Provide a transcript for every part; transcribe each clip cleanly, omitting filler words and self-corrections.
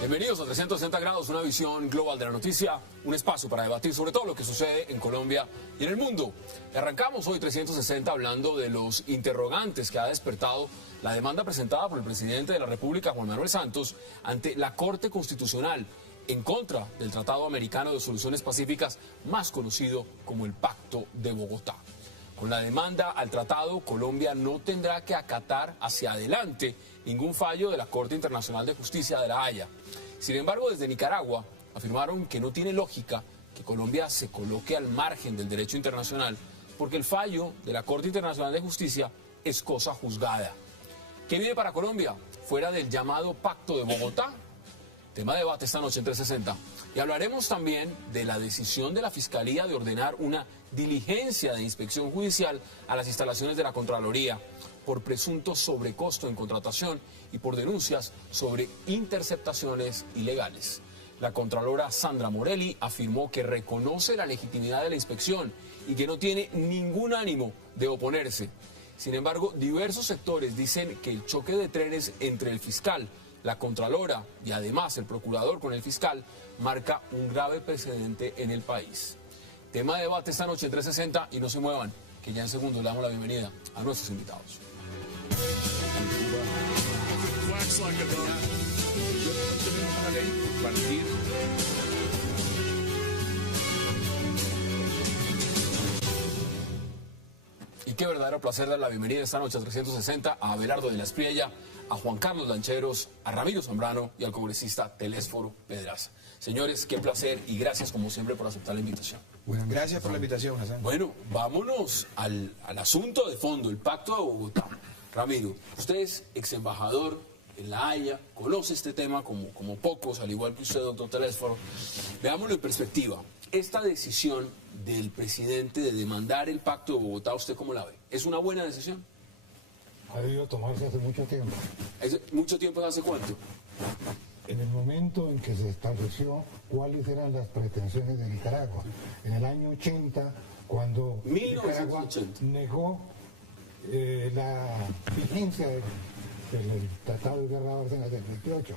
Bienvenidos a 360 grados, una visión global de la noticia, un espacio para debatir sobre todo lo que sucede en Colombia y en el mundo. Arrancamos hoy 360 hablando de los interrogantes que ha despertado la demanda presentada por el presidente de la República, Juan Manuel Santos, ante la Corte Constitucional en contra del Tratado Americano de Soluciones Pacíficas, más conocido como el Pacto de Bogotá. Con la demanda al tratado, Colombia no tendrá que acatar hacia adelante ningún fallo de la Corte Internacional de Justicia de La Haya. Sin embargo, desde Nicaragua afirmaron que no tiene lógica que Colombia se coloque al margen del derecho internacional, porque el fallo de la Corte Internacional de Justicia es cosa juzgada. ¿Qué viene para Colombia fuera del llamado Pacto de Bogotá? Tema de debate esta noche en 360. Y hablaremos también de la decisión de la Fiscalía de ordenar una diligencia de inspección judicial a las instalaciones de la Contraloría por presunto sobrecosto en contratación y por denuncias sobre interceptaciones ilegales. La Contralora Sandra Morelli afirmó que reconoce la legitimidad de la inspección y que no tiene ningún ánimo de oponerse. Sin embargo, diversos sectores dicen que el choque de trenes entre el fiscal, la Contralora y además el procurador con el fiscal marca un grave precedente en el país. Tema de debate esta noche en 360 y no se muevan, que ya en segundos le damos la bienvenida a nuestros invitados. Y qué verdadero placer dar la bienvenida esta noche a 360 a Abelardo de la Espriella, a Juan Carlos Lancheros, a Ramiro Zambrano y al congresista Telésforo Pedraza. Señores, qué placer y gracias como siempre por aceptar la invitación. Bueno, gracias por la invitación, Hassan. Bueno, vámonos al asunto de fondo, el Pacto de Bogotá. Ramiro, usted es ex embajador en La Haya, conoce este tema como pocos, al igual que usted, doctor Telésforo. Veámoslo en perspectiva. Esta decisión del presidente de demandar el Pacto de Bogotá, ¿usted cómo la ve? ¿Es una buena decisión? Ha debido tomarse hace mucho tiempo. ¿Mucho tiempo hace cuánto? En el momento en que se estableció cuáles eran las pretensiones de Nicaragua. En el año 80, cuando 1980. Nicaragua negó la vigencia del Tratado de Guerra de Bárcenas del 28.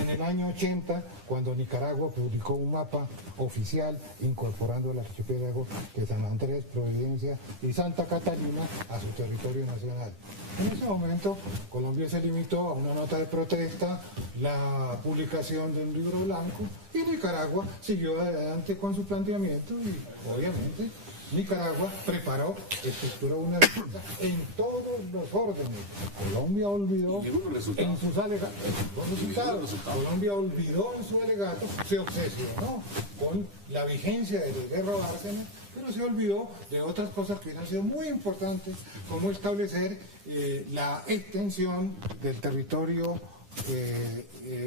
En el año 80, cuando Nicaragua publicó un mapa oficial incorporando el archipiélago de San Andrés, Providencia y Santa Catalina a su territorio nacional. En ese momento, Colombia se limitó a una nota de protesta, la publicación de un libro blanco, y Nicaragua siguió adelante con su planteamiento y, obviamente, Nicaragua preparó, estructuró una defensa en todos los órdenes. Colombia olvidó en sus alegatos, Colombia olvidó en sus alegatos, se obsesionó con la vigencia de la Guerra de Bárcenas, pero se olvidó de otras cosas que han sido muy importantes, como establecer la extensión del territorio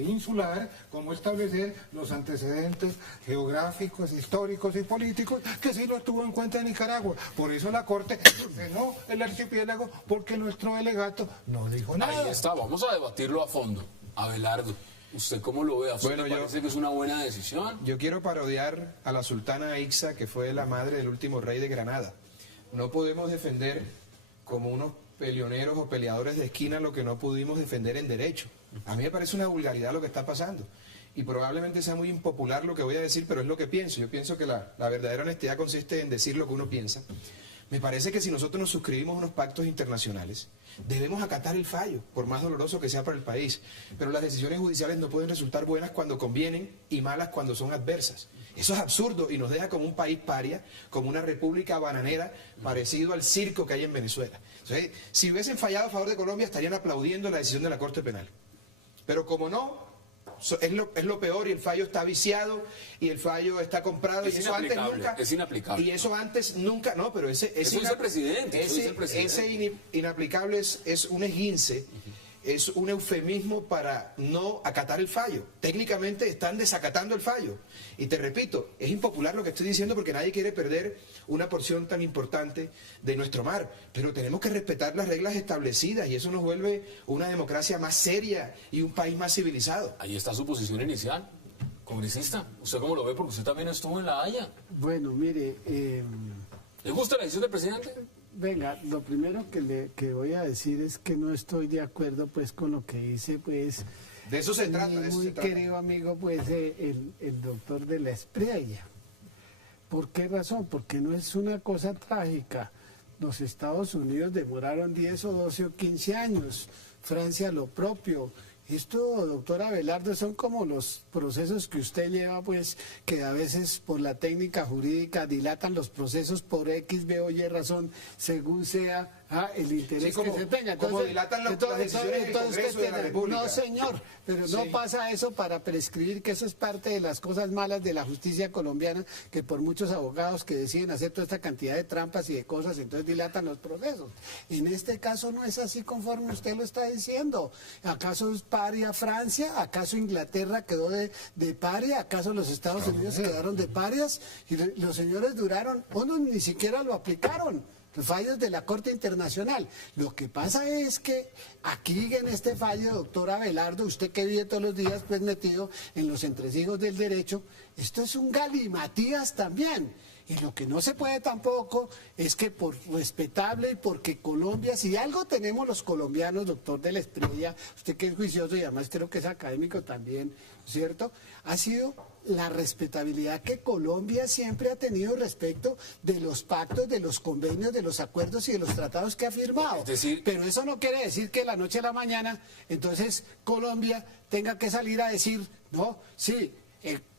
insular, como establecer los antecedentes geográficos, históricos y políticos, que sí los tuvo en cuenta Nicaragua. Por eso la Corte ordenó el archipiélago, porque nuestro delegato no dijo nada. Ahí está, vamos a debatirlo a fondo. Abelardo, ¿usted cómo lo ve? Bueno, ¿Le parece que es una buena decisión? Yo quiero parodiar a la sultana Ixa, que fue la madre del último rey de Granada. No podemos defender como unos peleoneros o peleadores de esquina lo que no pudimos defender en derecho. A mí me parece una vulgaridad lo que está pasando. Y probablemente sea muy impopular lo que voy a decir, pero es lo que pienso. Yo pienso que la verdadera honestidad consiste en decir lo que uno piensa. Me parece que si nosotros nos suscribimos a unos pactos internacionales, debemos acatar el fallo, por más doloroso que sea para el país. Pero las decisiones judiciales no pueden resultar buenas cuando convienen y malas cuando son adversas. Eso es absurdo y nos deja como un país paria, como una república bananera, parecido al circo que hay en Venezuela. Entonces, si hubiesen fallado a favor de Colombia, estarían aplaudiendo la decisión de la Corte Penal. Pero como no, es lo peor, y el fallo está viciado y el fallo está comprado, y eso antes nunca, es inaplicable. Y eso antes nunca, no, pero ese dice el presidente. Ese inaplicable es un esguince, es un eufemismo para no acatar el fallo. Técnicamente están desacatando el fallo. Y te repito, es impopular lo que estoy diciendo porque nadie quiere perder una porción tan importante de nuestro mar. Pero tenemos que respetar las reglas establecidas y eso nos vuelve una democracia más seria y un país más civilizado. Ahí está su posición inicial. Congresista, ¿usted cómo lo ve? Porque usted también estuvo en La Haya. Bueno, mire, ¿Le gusta la decisión del presidente? venga, lo primero que voy a decir es que no estoy de acuerdo pues con lo que dice pues De eso se trata, de eso muy se trata. querido amigo pues el doctor de la Espriella. ¿Por qué razón? Porque no es una cosa trágica. Los Estados Unidos demoraron 10 o 12 o 15 años, Francia lo propio. Esto, doctor Abelardo, son como los procesos que usted lleva, pues, que a veces por la técnica jurídica dilatan los procesos por X, B o Y razón, según sea el interés Sí, como- que se tenga. como dilatan las decisiones del Congreso ¿qué de la tiene? República. No, señor, pero Sí. no pasa eso para prescribir, que eso es parte de las cosas malas de la justicia colombiana, que por muchos abogados que deciden hacer toda esta cantidad de trampas y de cosas, entonces dilatan los procesos. En este caso no es así conforme usted lo está diciendo. ¿Acaso es paria Francia? ¿Acaso Inglaterra quedó de paria? ¿Acaso los Estados Unidos quedaron de parias? Y los señores duraron, unos ni siquiera lo aplicaron. Los fallos de la Corte Internacional. Lo que pasa es que aquí en este fallo, doctor Abelardo, usted que vive todos los días pues metido en los entresijos del derecho, esto es un galimatías también. Y lo que no se puede tampoco es que por respetable y porque Colombia, si algo tenemos los colombianos, doctor de la Espriella, usted que es juicioso y además creo que es académico también, ¿cierto? Ha sido la respetabilidad que Colombia siempre ha tenido respecto de los pactos, de los convenios, de los acuerdos y de los tratados que ha firmado. Es decir, pero eso no quiere decir que de la noche a la mañana, entonces Colombia tenga que salir a decir, no, sí,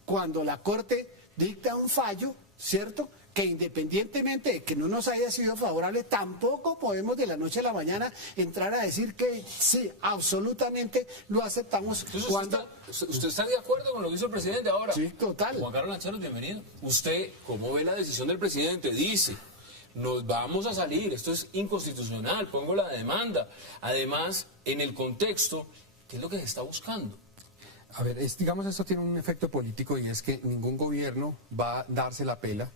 cuando la Corte dicta un fallo, ¿cierto?, que independientemente de que no nos haya sido favorable, tampoco podemos de la noche a la mañana entrar a decir que sí, absolutamente lo aceptamos. Entonces, cuando... ¿usted está de acuerdo con lo que hizo el presidente ahora? Sí, total. Juan Carlos Lancharos, bienvenido. ¿Usted cómo ve la decisión del presidente? Dice, nos vamos a salir, esto es inconstitucional, pongo la demanda. Además, en el contexto, ¿qué es lo que se está buscando? A ver, digamos, esto tiene un efecto político y es que ningún gobierno va a darse la pela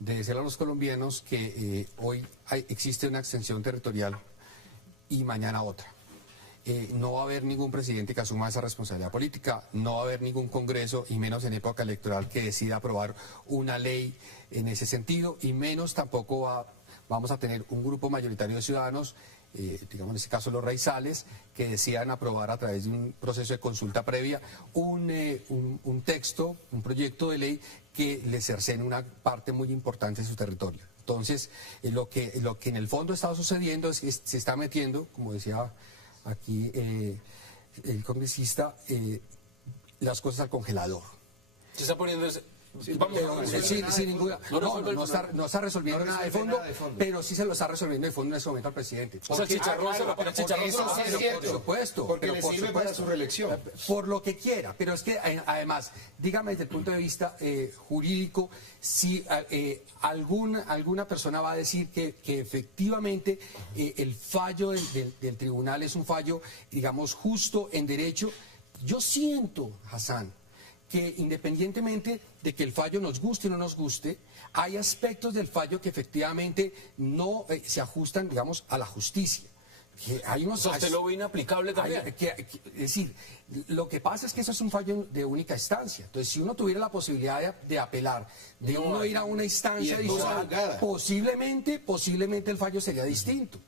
de decirle a los colombianos que hoy existe una extensión territorial y mañana otra. No va a haber ningún presidente que asuma esa responsabilidad política, no va a haber ningún Congreso, y menos en época electoral, que decida aprobar una ley en ese sentido, y menos tampoco vamos a tener un grupo mayoritario de ciudadanos, digamos en este caso los raizales, que decidan aprobar a través de un proceso de consulta previa un texto, un proyecto de ley que le cercene una parte muy importante de su territorio. Entonces, lo que en el fondo está sucediendo es que se está metiendo, como decía aquí el congresista, las cosas al congelador. Se está poniendo ese... Vamos, sin ninguna, no está resolviendo No nada de resuelve fondo, nada de fondo. pero sí se lo está resolviendo de fondo en ese momento al presidente. O sea, el chicharrón se lo pone, el chicharrón se lo Eso sí pone. es cierto. Por supuesto. Porque pero le por sirve supuesto. para su reelección. Por lo que quiera, pero es que además, dígame desde el punto de vista jurídico, si alguna persona va a decir que efectivamente el fallo del tribunal es un fallo, digamos, justo en derecho, yo siento, Hassan, que independientemente de que el fallo nos guste o no nos guste, hay aspectos del fallo que efectivamente no se ajustan, digamos, a la justicia. Que hay unos, O sea, ¿usted lo ve inaplicable también? es decir, lo que pasa es que eso es un fallo de única instancia. Entonces, si uno tuviera la posibilidad de apelar, de uno ir a una instancia y en dos adicional, juzgadas. posiblemente el fallo sería distinto,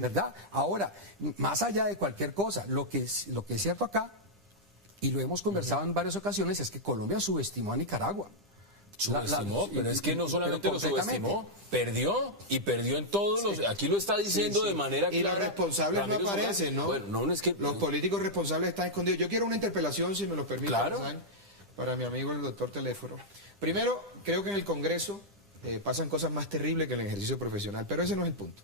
¿verdad? Ahora, más allá de cualquier cosa, lo que es cierto acá, y lo hemos conversado en varias ocasiones, es que Colombia subestimó a Nicaragua. Subestimó, pero es que no solamente pero lo subestimó, perdió en todos los... Aquí lo está diciendo Sí, sí. de manera Y clara. los responsables no Ramiro aparecen, Solá. ¿no? Bueno, no es que... Los políticos responsables están escondidos. Yo quiero una interpelación, si me lo permite, Claro. Hassan, para mi amigo el doctor Teléfono. Primero, creo que en el Congreso pasan cosas más terribles que en el ejercicio profesional, pero ese no es el punto.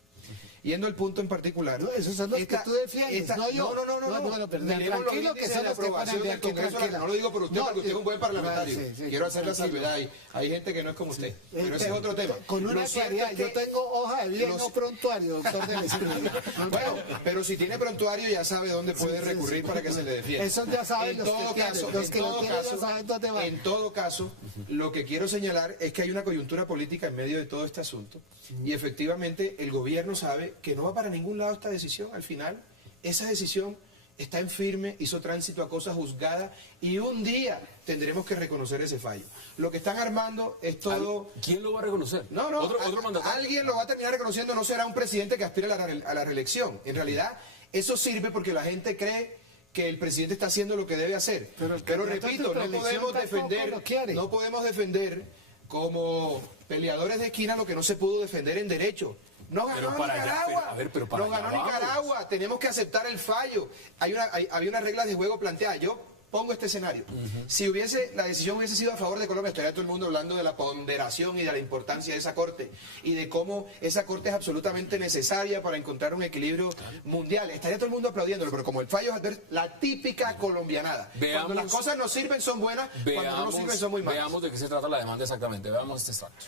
Yendo al punto en particular... No, esos son los que tú defiendes, no yo. No. Bueno, pero Miremos tranquilo los que índices son de los que aprobación ponen de del aquí, Congreso. tranquila. No lo digo por usted, No, porque usted es un buen parlamentario. sí, Quiero hacer la tranquilo. salvedad. Hay gente que no es como usted. Pero ese es otro tema. Con una Lo cierto claridad, es que yo tengo hoja de vida, los- no prontuario, doctor del Espriella. Bueno, pero si tiene prontuario ya sabe dónde puede sí, recurrir sí. para que se le defienda. Eso ya saben En los todo que caso, tienen, los en que lo todo tienen ya caso, saben dónde van. en todo caso, lo que quiero señalar es que hay una coyuntura política en medio de todo este asunto y efectivamente el gobierno sabe que no va para ningún lado esta decisión. Al final, esa decisión está en firme, hizo tránsito a cosa juzgada y un día tendremos que reconocer ese fallo. Lo que están armando es todo... ¿Quién lo va a reconocer? No, ¿Otro mandatario? Alguien lo va a terminar reconociendo, no será un presidente que aspire a la reelección. En realidad, eso sirve porque la gente cree que el presidente está haciendo lo que debe hacer. Pero repito, no podemos defender como peleadores de esquina lo que no se pudo defender en derecho. No ganó Nicaragua. No ganó Nicaragua. Tenemos que aceptar el fallo. Había unas reglas de juego planteadas. Yo pongo este escenario. Si la decisión hubiese sido a favor de Colombia, estaría todo el mundo hablando de la ponderación y de la importancia de esa corte y de cómo esa corte es absolutamente necesaria para encontrar un equilibrio mundial. Estaría todo el mundo aplaudiéndolo, pero como el fallo es la típica colombianada. Cuando las cosas nos sirven son buenas, cuando no nos sirven son muy malas. Veamos de qué se trata la demanda exactamente. Veamos este extracto.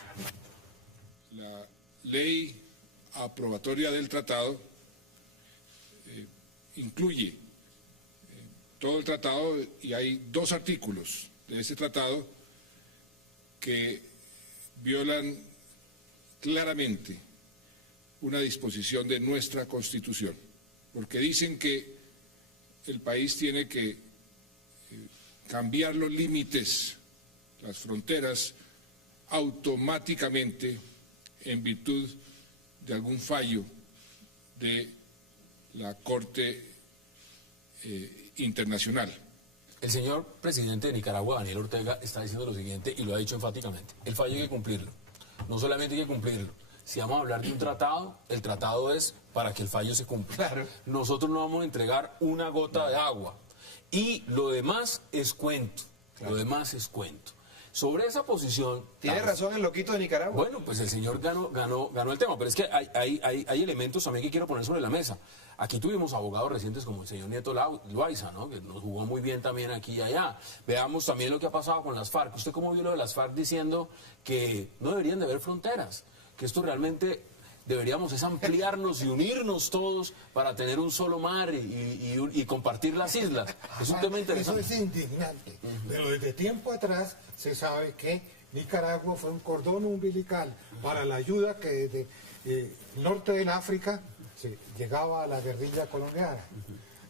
La ley aprobatoria del tratado incluye todo el tratado y hay 2 artículos de ese tratado que violan claramente una disposición de nuestra Constitución, porque dicen que el país tiene que cambiar los límites, las fronteras, automáticamente en virtud de algún fallo de la Corte Internacional. El señor presidente de Nicaragua, Daniel Ortega, está diciendo lo siguiente y lo ha dicho enfáticamente. El fallo hay que cumplirlo. No solamente hay que cumplirlo. Si vamos a hablar de un tratado, el tratado es para que el fallo se cumpla. Claro. Nosotros no vamos a entregar una gota de agua. Y lo demás es cuento. Claro. Lo demás es cuento. Sobre esa posición... Tiene razón el loquito de Nicaragua. Bueno, pues el señor ganó el tema, pero es que hay elementos también que quiero poner sobre la mesa. Aquí tuvimos abogados recientes como el señor Nieto Loaiza, ¿no? Que nos jugó muy bien también aquí y allá. Veamos también lo que ha pasado con las FARC. ¿Usted cómo vio lo de las FARC diciendo que no deberían de haber fronteras? Que esto realmente deberíamos es ampliarnos y unirnos todos para tener un solo mar y compartir las islas. Es un tema interesante. Eso es indignante, pero desde tiempo atrás se sabe que Nicaragua fue un cordón umbilical para la ayuda que desde el norte del África se llegaba a la guerrilla colombiana.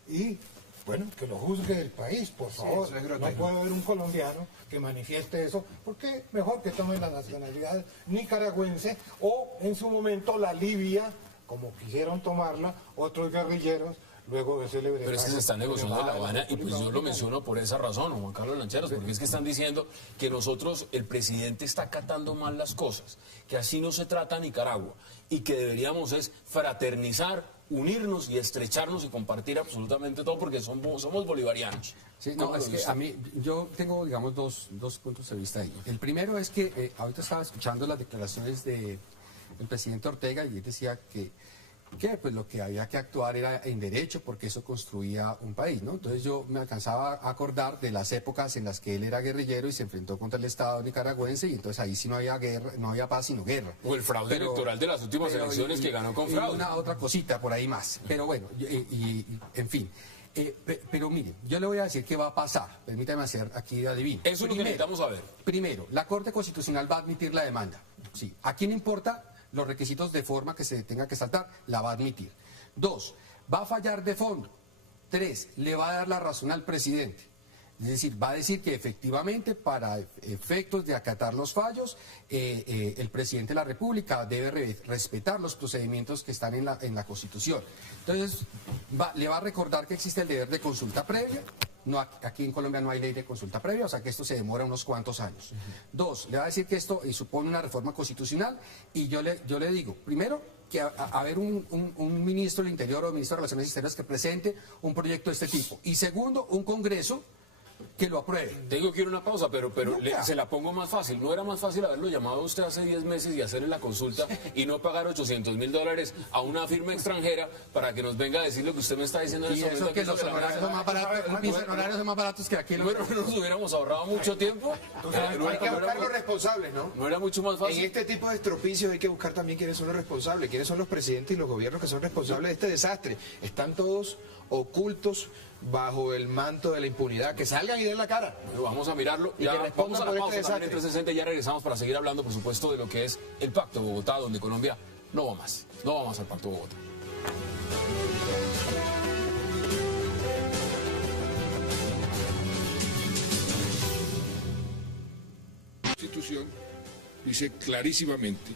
Y bueno, que lo juzgue el país, por favor. Sí, no puede haber un colombiano que manifieste eso, porque mejor que tome la nacionalidad nicaragüense o en su momento la Libia, como quisieron tomarla otros guerrilleros, luego de célebre. Pero es que se está negociando La Habana y pues yo lo menciono por esa razón, Juan Carlos Lancheros, porque es que están diciendo que nosotros, el presidente está acatando mal las cosas, que así no se trata a Nicaragua y que deberíamos es fraternizar, unirnos y estrecharnos y compartir absolutamente todo porque somos bolivarianos. Sí, no, es que a mí, yo tengo, digamos, dos puntos de vista ahí. El primero es que ahorita estaba escuchando las declaraciones del presidente Ortega y él decía que pues lo que había que actuar era en derecho porque eso construía un país, ¿no? Entonces yo me alcanzaba a acordar de las épocas en las que él era guerrillero y se enfrentó contra el Estado nicaragüense y entonces ahí sí no había guerra, no había paz sino guerra. O el fraude electoral de las últimas elecciones que ganó con fraude. Y una otra cosita por ahí más. Pero bueno, en fin. Pero mire, yo le voy a decir qué va a pasar. Permítame hacer aquí adivino. Eso es lo que necesitamos saber. Primero, la Corte Constitucional va a admitir la demanda. Sí. ¿A quién importa los requisitos de forma que se tenga que saltar? La va a admitir. 2, va a fallar de fondo. 3, le va a dar la razón al presidente. Es decir, va a decir que efectivamente para efectos de acatar los fallos, el presidente de la República debe respetar los procedimientos que están en la Constitución. Entonces, le va a recordar que existe el deber de consulta previa. No, aquí en Colombia no hay ley de consulta previa, o sea que esto se demora unos cuantos años. 2, le va a decir que esto supone una reforma constitucional y yo le digo, primero, que haber un ministro del Interior o ministro de Relaciones Exteriores que presente un proyecto de este tipo. Y segundo, un Congreso que lo apruebe. Tengo que ir a una pausa, pero se la pongo más fácil. ¿No era más fácil haberlo llamado a usted hace 10 meses y hacerle la consulta y no pagar $800.000 a una firma extranjera para que nos venga a decir lo que usted me está diciendo en y este eso momento? Que los honorarios son más baratos, mis honorarios son más baratos que aquí. Bueno, nos hubiéramos ahorrado mucho tiempo. Hay que buscar los responsables, ¿no? ¿No era mucho más fácil? En este tipo de estropicios hay que buscar también quiénes son los responsables, quiénes son los presidentes y los gobiernos que son responsables de este desastre. Están todos ocultos bajo el manto de la impunidad. Que salgan y den la cara. Bueno, vamos a mirarlo. Ya vamos a la pausa también en 360 y ya regresamos para seguir hablando, por supuesto, de lo que es el Pacto de Bogotá, donde Colombia no va más. No va más al Pacto de Bogotá. Constitución dice clarísimamente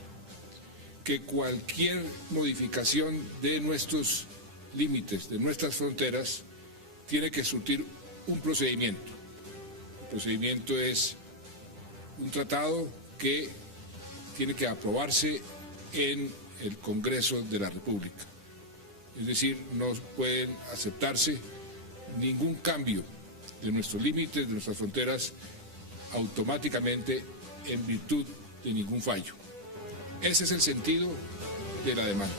que cualquier modificación de nuestros límites, de nuestras fronteras, tiene que surtir un procedimiento. El procedimiento es un tratado que tiene que aprobarse en el Congreso de la República. Es decir, no pueden aceptarse ningún cambio de nuestros límites, de nuestras fronteras, automáticamente en virtud de ningún fallo. Ese es el sentido de la demanda.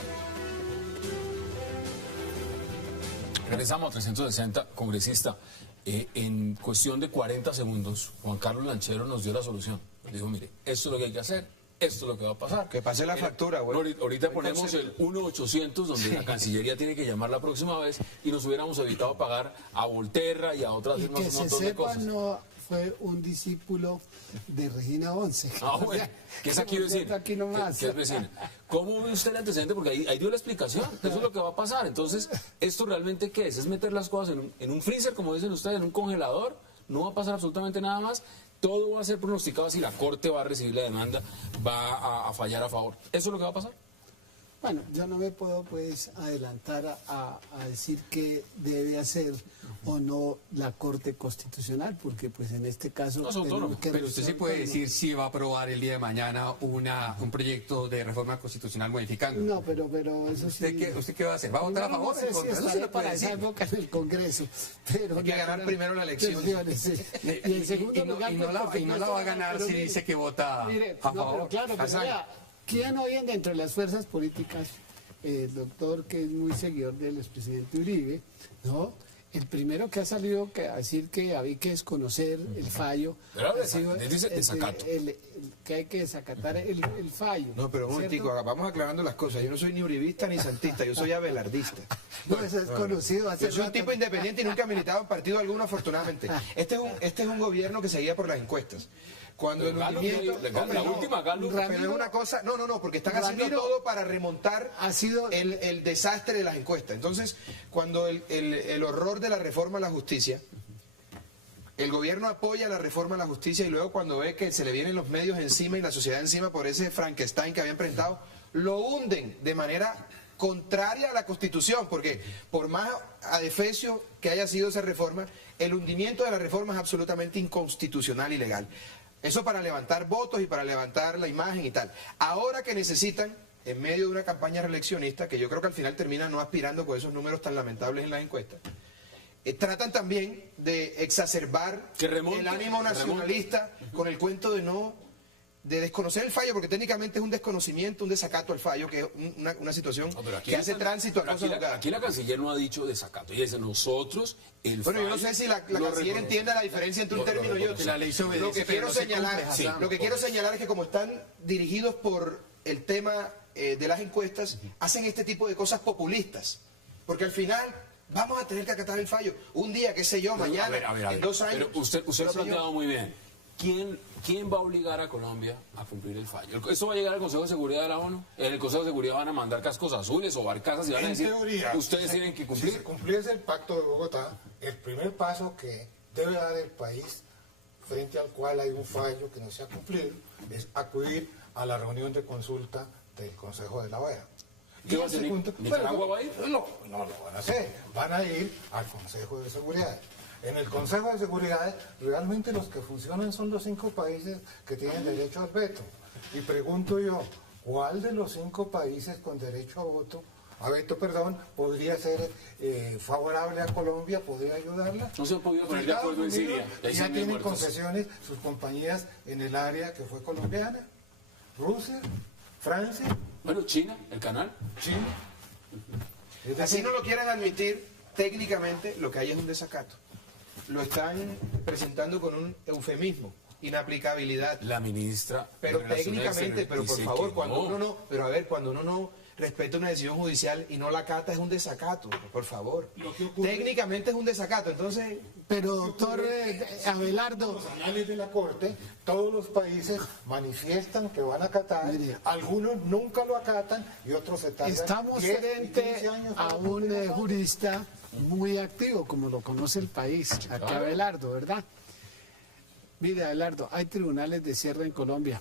Regresamos a 360, congresista. En cuestión de 40 segundos, Juan Carlos Lanchero nos dio la solución. Dijo, mire, esto es lo que hay que hacer, esto es lo que va a pasar. Que pase la factura, güey. Ahorita ponemos el 1-800, donde la Cancillería tiene que llamar la próxima vez, y nos hubiéramos evitado pagar a Volterra y a otras Y un que se montón de sepa, cosas. no fue un discípulo de Regina Once. Ah, bueno, O sea, ¿qué es aquí como vecina? aquí nomás. ¿Qué es vecina? ¿Cómo ve usted el antecedente? Porque ahí dio la explicación. Eso es lo que va a pasar. Entonces, ¿esto realmente qué es? ¿Es meter las cosas en un freezer, como dicen ustedes, en un congelador? No va a pasar absolutamente nada más. Todo va a ser pronosticado si la Corte va a recibir la demanda, va a fallar a favor. ¿Eso es lo que va a pasar? Bueno, yo no me puedo pues adelantar a decir qué debe hacer o no la Corte Constitucional, porque pues en este caso... No es autónomo, tenemos que Pero usted sí puede resolverlo. decir si va a aprobar el día de mañana un proyecto de reforma constitucional modificando. No, pero eso sí... ¿Usted qué va a hacer? ¿Va a votar a favor No o en sé si contra? Eso sí estaré lo puede para esa decir. época en el Congreso, pero... Hay que ganar primero la elección. Sí. Y en segundo lugar... y no la va a ganar pero si mire, dice que vota mire, a no, favor. pero claro, pero Hassan. vea, ¿quién hoy en dentro de las fuerzas políticas, el doctor que es muy seguidor del expresidente Uribe, ¿no? El primero que ha salido a decir que había que desconocer el fallo, Pero ha sido dice desacato. que hay que desacatar el fallo. No, pero un ¿cierto? momentico, vamos aclarando las cosas. Yo no soy ni uribista ni santista, yo soy abelardista. No, eso es conocido hace Yo soy un rato. tipo independiente y nunca he militado en partido alguno, afortunadamente. Este es un gobierno que se guía por las encuestas. Cuando el Galo, hundimiento... la Hombre, no, última Galo. pero es una cosa... No, porque están haciendo Ramiro, todo para remontar ha sido- el desastre de las encuestas. Entonces, cuando el horror de la reforma a la justicia... El gobierno apoya la reforma a la justicia y luego cuando ve que se le vienen los medios encima y la sociedad encima por ese Frankenstein que habían presentado, lo hunden de manera contraria a la Constitución, porque por más adefesio que haya sido esa reforma, el hundimiento de la reforma es absolutamente inconstitucional y legal. Eso para levantar votos y para levantar la imagen y tal. Ahora que necesitan, en medio de una campaña reeleccionista, que yo creo que al final termina no aspirando por esos números tan lamentables en las encuestas, tratan también de exacerbar Que remonte, el ánimo que remonte. nacionalista con el cuento de desconocer el fallo, porque técnicamente es un desconocimiento, un desacato al fallo, que es una situación No, pero aquí que hace tránsito a pero cosas juzgadas. aquí la Canciller no ha dicho desacato. Ella dice, nosotros, el Bueno, yo no fallo sé si la lo Canciller reconocemos. entienda la diferencia entre un Lo término y otro. La ley se obedece, Lo que pero quiero no se señalar, cumple, Hassan. lo que quiero señalar es que como están dirigidos por el tema de las encuestas, hacen este tipo de cosas populistas, porque al final vamos a tener que acatar el fallo. Un día, qué sé yo, mañana, A ver. en 2 años. Pero usted lo ha qué sé yo. planteado muy bien. ¿Quién va a obligar a Colombia a cumplir el fallo? ¿Esto va a llegar al Consejo de Seguridad de la ONU? ¿En el Consejo de Seguridad van a mandar cascos azules o barcazas y van a En decir, teoría, ustedes tienen que Si cumplir? se cumpliese el Pacto de Bogotá, el primer paso que debe dar el país frente al cual hay un fallo que no se ha cumplido es acudir a la reunión de consulta del Consejo de la OEA. ¿Qué va a el hacer? segundo- ¿Nicaragua va a ir? No lo van a hacer. Van a ir al Consejo de Seguridad. En el Consejo de Seguridad realmente los que funcionan son los 5 países que tienen derecho al veto. Y pregunto yo, ¿cuál de los 5 países con derecho a veto, podría ser favorable a Colombia, podría ayudarla? No se han podido poner de Estados acuerdo en Unidos Siria. Y hay ya 100.000 tienen muertos. concesiones sus compañías en el área que fue colombiana. Rusia, Francia, Bueno, China, el canal. China. Es Así decir, no lo quieran admitir, técnicamente lo que hay es un desacato. Lo están presentando con un eufemismo, inaplicabilidad. La ministra. Pero de Relaciones técnicamente, Exteriores pero por dice favor, que cuando no. uno no, pero a ver, cuando uno no respeta una decisión judicial y no la acata es un desacato, por favor. Técnicamente es un desacato, entonces Pero doctor Abelardo, los anales de la Corte, todos los países manifiestan que van a acatar, Mire. algunos nunca lo acatan y otros se tardan estamos 10 y frente 15 años a para un cumplir el fallo. jurista muy activo, como lo conoce el país, aquí Claro. Abelardo, ¿verdad? Mire, Abelardo, hay tribunales de cierre en Colombia,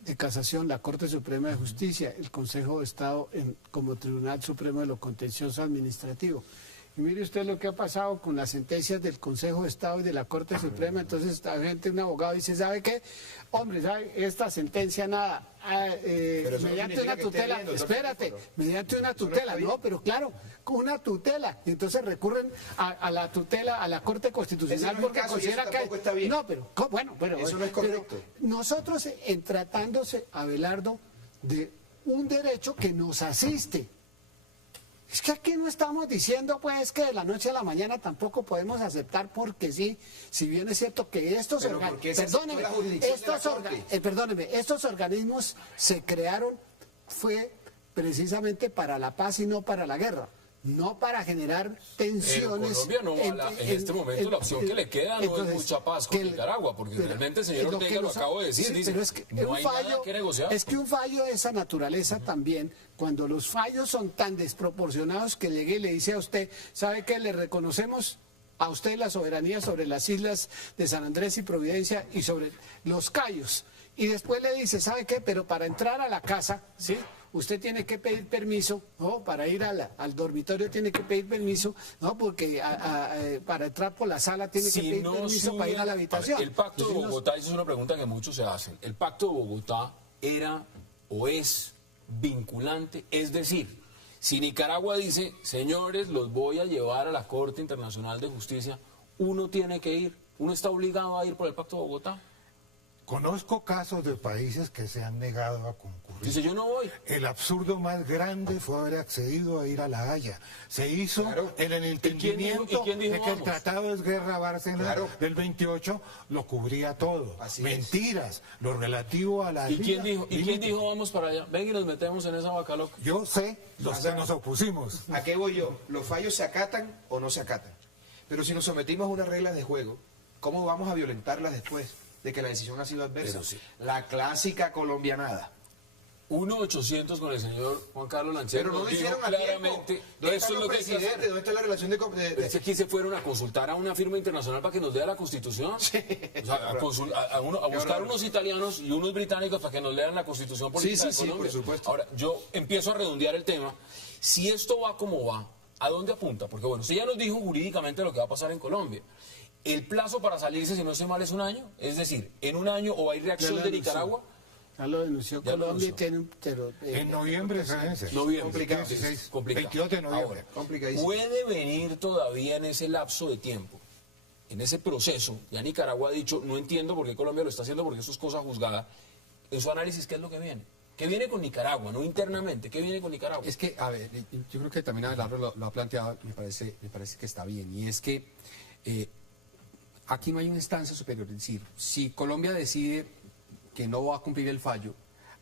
de casación, la Corte Suprema de Justicia, el Consejo de Estado como Tribunal Supremo de lo Contencioso Administrativo. Y mire usted lo que ha pasado con las sentencias del Consejo de Estado y de la Corte Suprema. Entonces, la gente, un abogado dice, ¿sabe qué? Hombre, ¿sabe? Esta sentencia nada, mediante una tutela, espérate, mediante una tutela, no, pero claro, con una tutela. Y entonces recurren a la tutela, a la Corte Constitucional, porque considera que... Está bien. No, pero, bueno, eso no es correcto. Nosotros, tratándose, Abelardo, de un derecho que nos asiste. Es que aquí no estamos diciendo pues que de la noche a la mañana tampoco podemos aceptar porque sí, si bien es cierto que estos estos organismos se crearon fue precisamente para la paz y no para la guerra. No para generar tensiones. Colombia no va en este momento la opción que le queda no es mucha paz con Nicaragua, porque realmente el señor Ortega lo acabo de decir, dice, pero es que no hay nada que negociar. Es que un fallo de esa naturaleza también, cuando los fallos son tan desproporcionados que llegue y le dice a usted, ¿sabe qué? Le reconocemos a usted la soberanía sobre las islas de San Andrés y Providencia y sobre los Cayos. Y después le dice, ¿sabe qué? Pero para entrar a la casa, ¿sí?, usted tiene que pedir permiso, ¿no? Para ir al dormitorio tiene que pedir permiso, ¿no? Porque para entrar por la sala tiene que pedir permiso para ir a la habitación. El Pacto de Bogotá, esa es una pregunta que muchos se hacen. El Pacto de Bogotá era o es vinculante, es decir, si Nicaragua dice, señores, los voy a llevar a la Corte Internacional de Justicia, uno tiene que ir, uno está obligado a ir por el Pacto de Bogotá. Conozco casos de países que se han negado a concurrir. Dice, yo no voy. El absurdo más grande fue haber accedido a ir a La Haya. Se hizo en el entendimiento ¿Y quién dijo de que el Tratado de Guerra Bárcena del 28 lo cubría todo. Así Mentiras, lo relativo a la... ¿Y quién dijo vamos para allá? Ven y nos metemos en esa vaca loca. Yo sé, los que nos opusimos. ¿A qué voy yo? ¿Los fallos se acatan o no se acatan? Pero si nos sometimos a unas reglas de juego, ¿cómo vamos a violentarlas después de que la decisión ha sido adversa? Sí. La clásica colombianada. 1-800 con el señor Juan Carlos Lancero. Pero no dijo dijeron claramente, ¿Dónde esto están es los lo que hay que presidentes? hacer. ¿Dónde está la relación de... Es que aquí se fueron a consultar a una firma internacional para que nos lea la Constitución. Sí. O sea, a buscar unos italianos y unos británicos para que nos lean la Constitución política de Colombia. Por supuesto. Ahora, yo empiezo a redondear el tema. Si esto va como va, ¿a dónde apunta? Porque bueno, usted ya nos dijo jurídicamente lo que va a pasar en Colombia. El plazo para salirse, si no estoy mal, es 1 año. Es decir, en 1 año o hay reacción de Nicaragua. Ya lo denunció Colombia y tiene un... en noviembre se vence. Complicado. 22 de noviembre. Ahora, puede venir todavía en ese lapso de tiempo, en ese proceso. Ya Nicaragua ha dicho, no entiendo por qué Colombia lo está haciendo, porque eso es cosa juzgada. En su análisis, ¿qué es lo que viene? ¿Qué viene con Nicaragua? No internamente, ¿qué viene con Nicaragua? Es que, a ver, yo creo que también Abelardo lo ha planteado, me parece que está bien. Y es que aquí no hay una instancia superior. Es decir, si Colombia decide que no va a cumplir el fallo,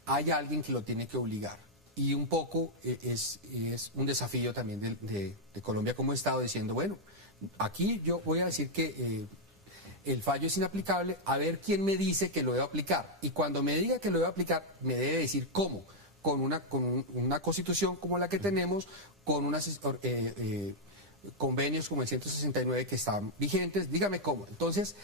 hay alguien que lo tiene que obligar. Y un poco es un desafío también de Colombia como Estado, diciendo, bueno, aquí yo voy a decir que el fallo es inaplicable, a ver quién me dice que lo debo aplicar. Y cuando me diga que lo debo aplicar, me debe decir cómo. Con una constitución como la que tenemos, con unas convenios como el 169 que están vigentes, dígame cómo. Entonces,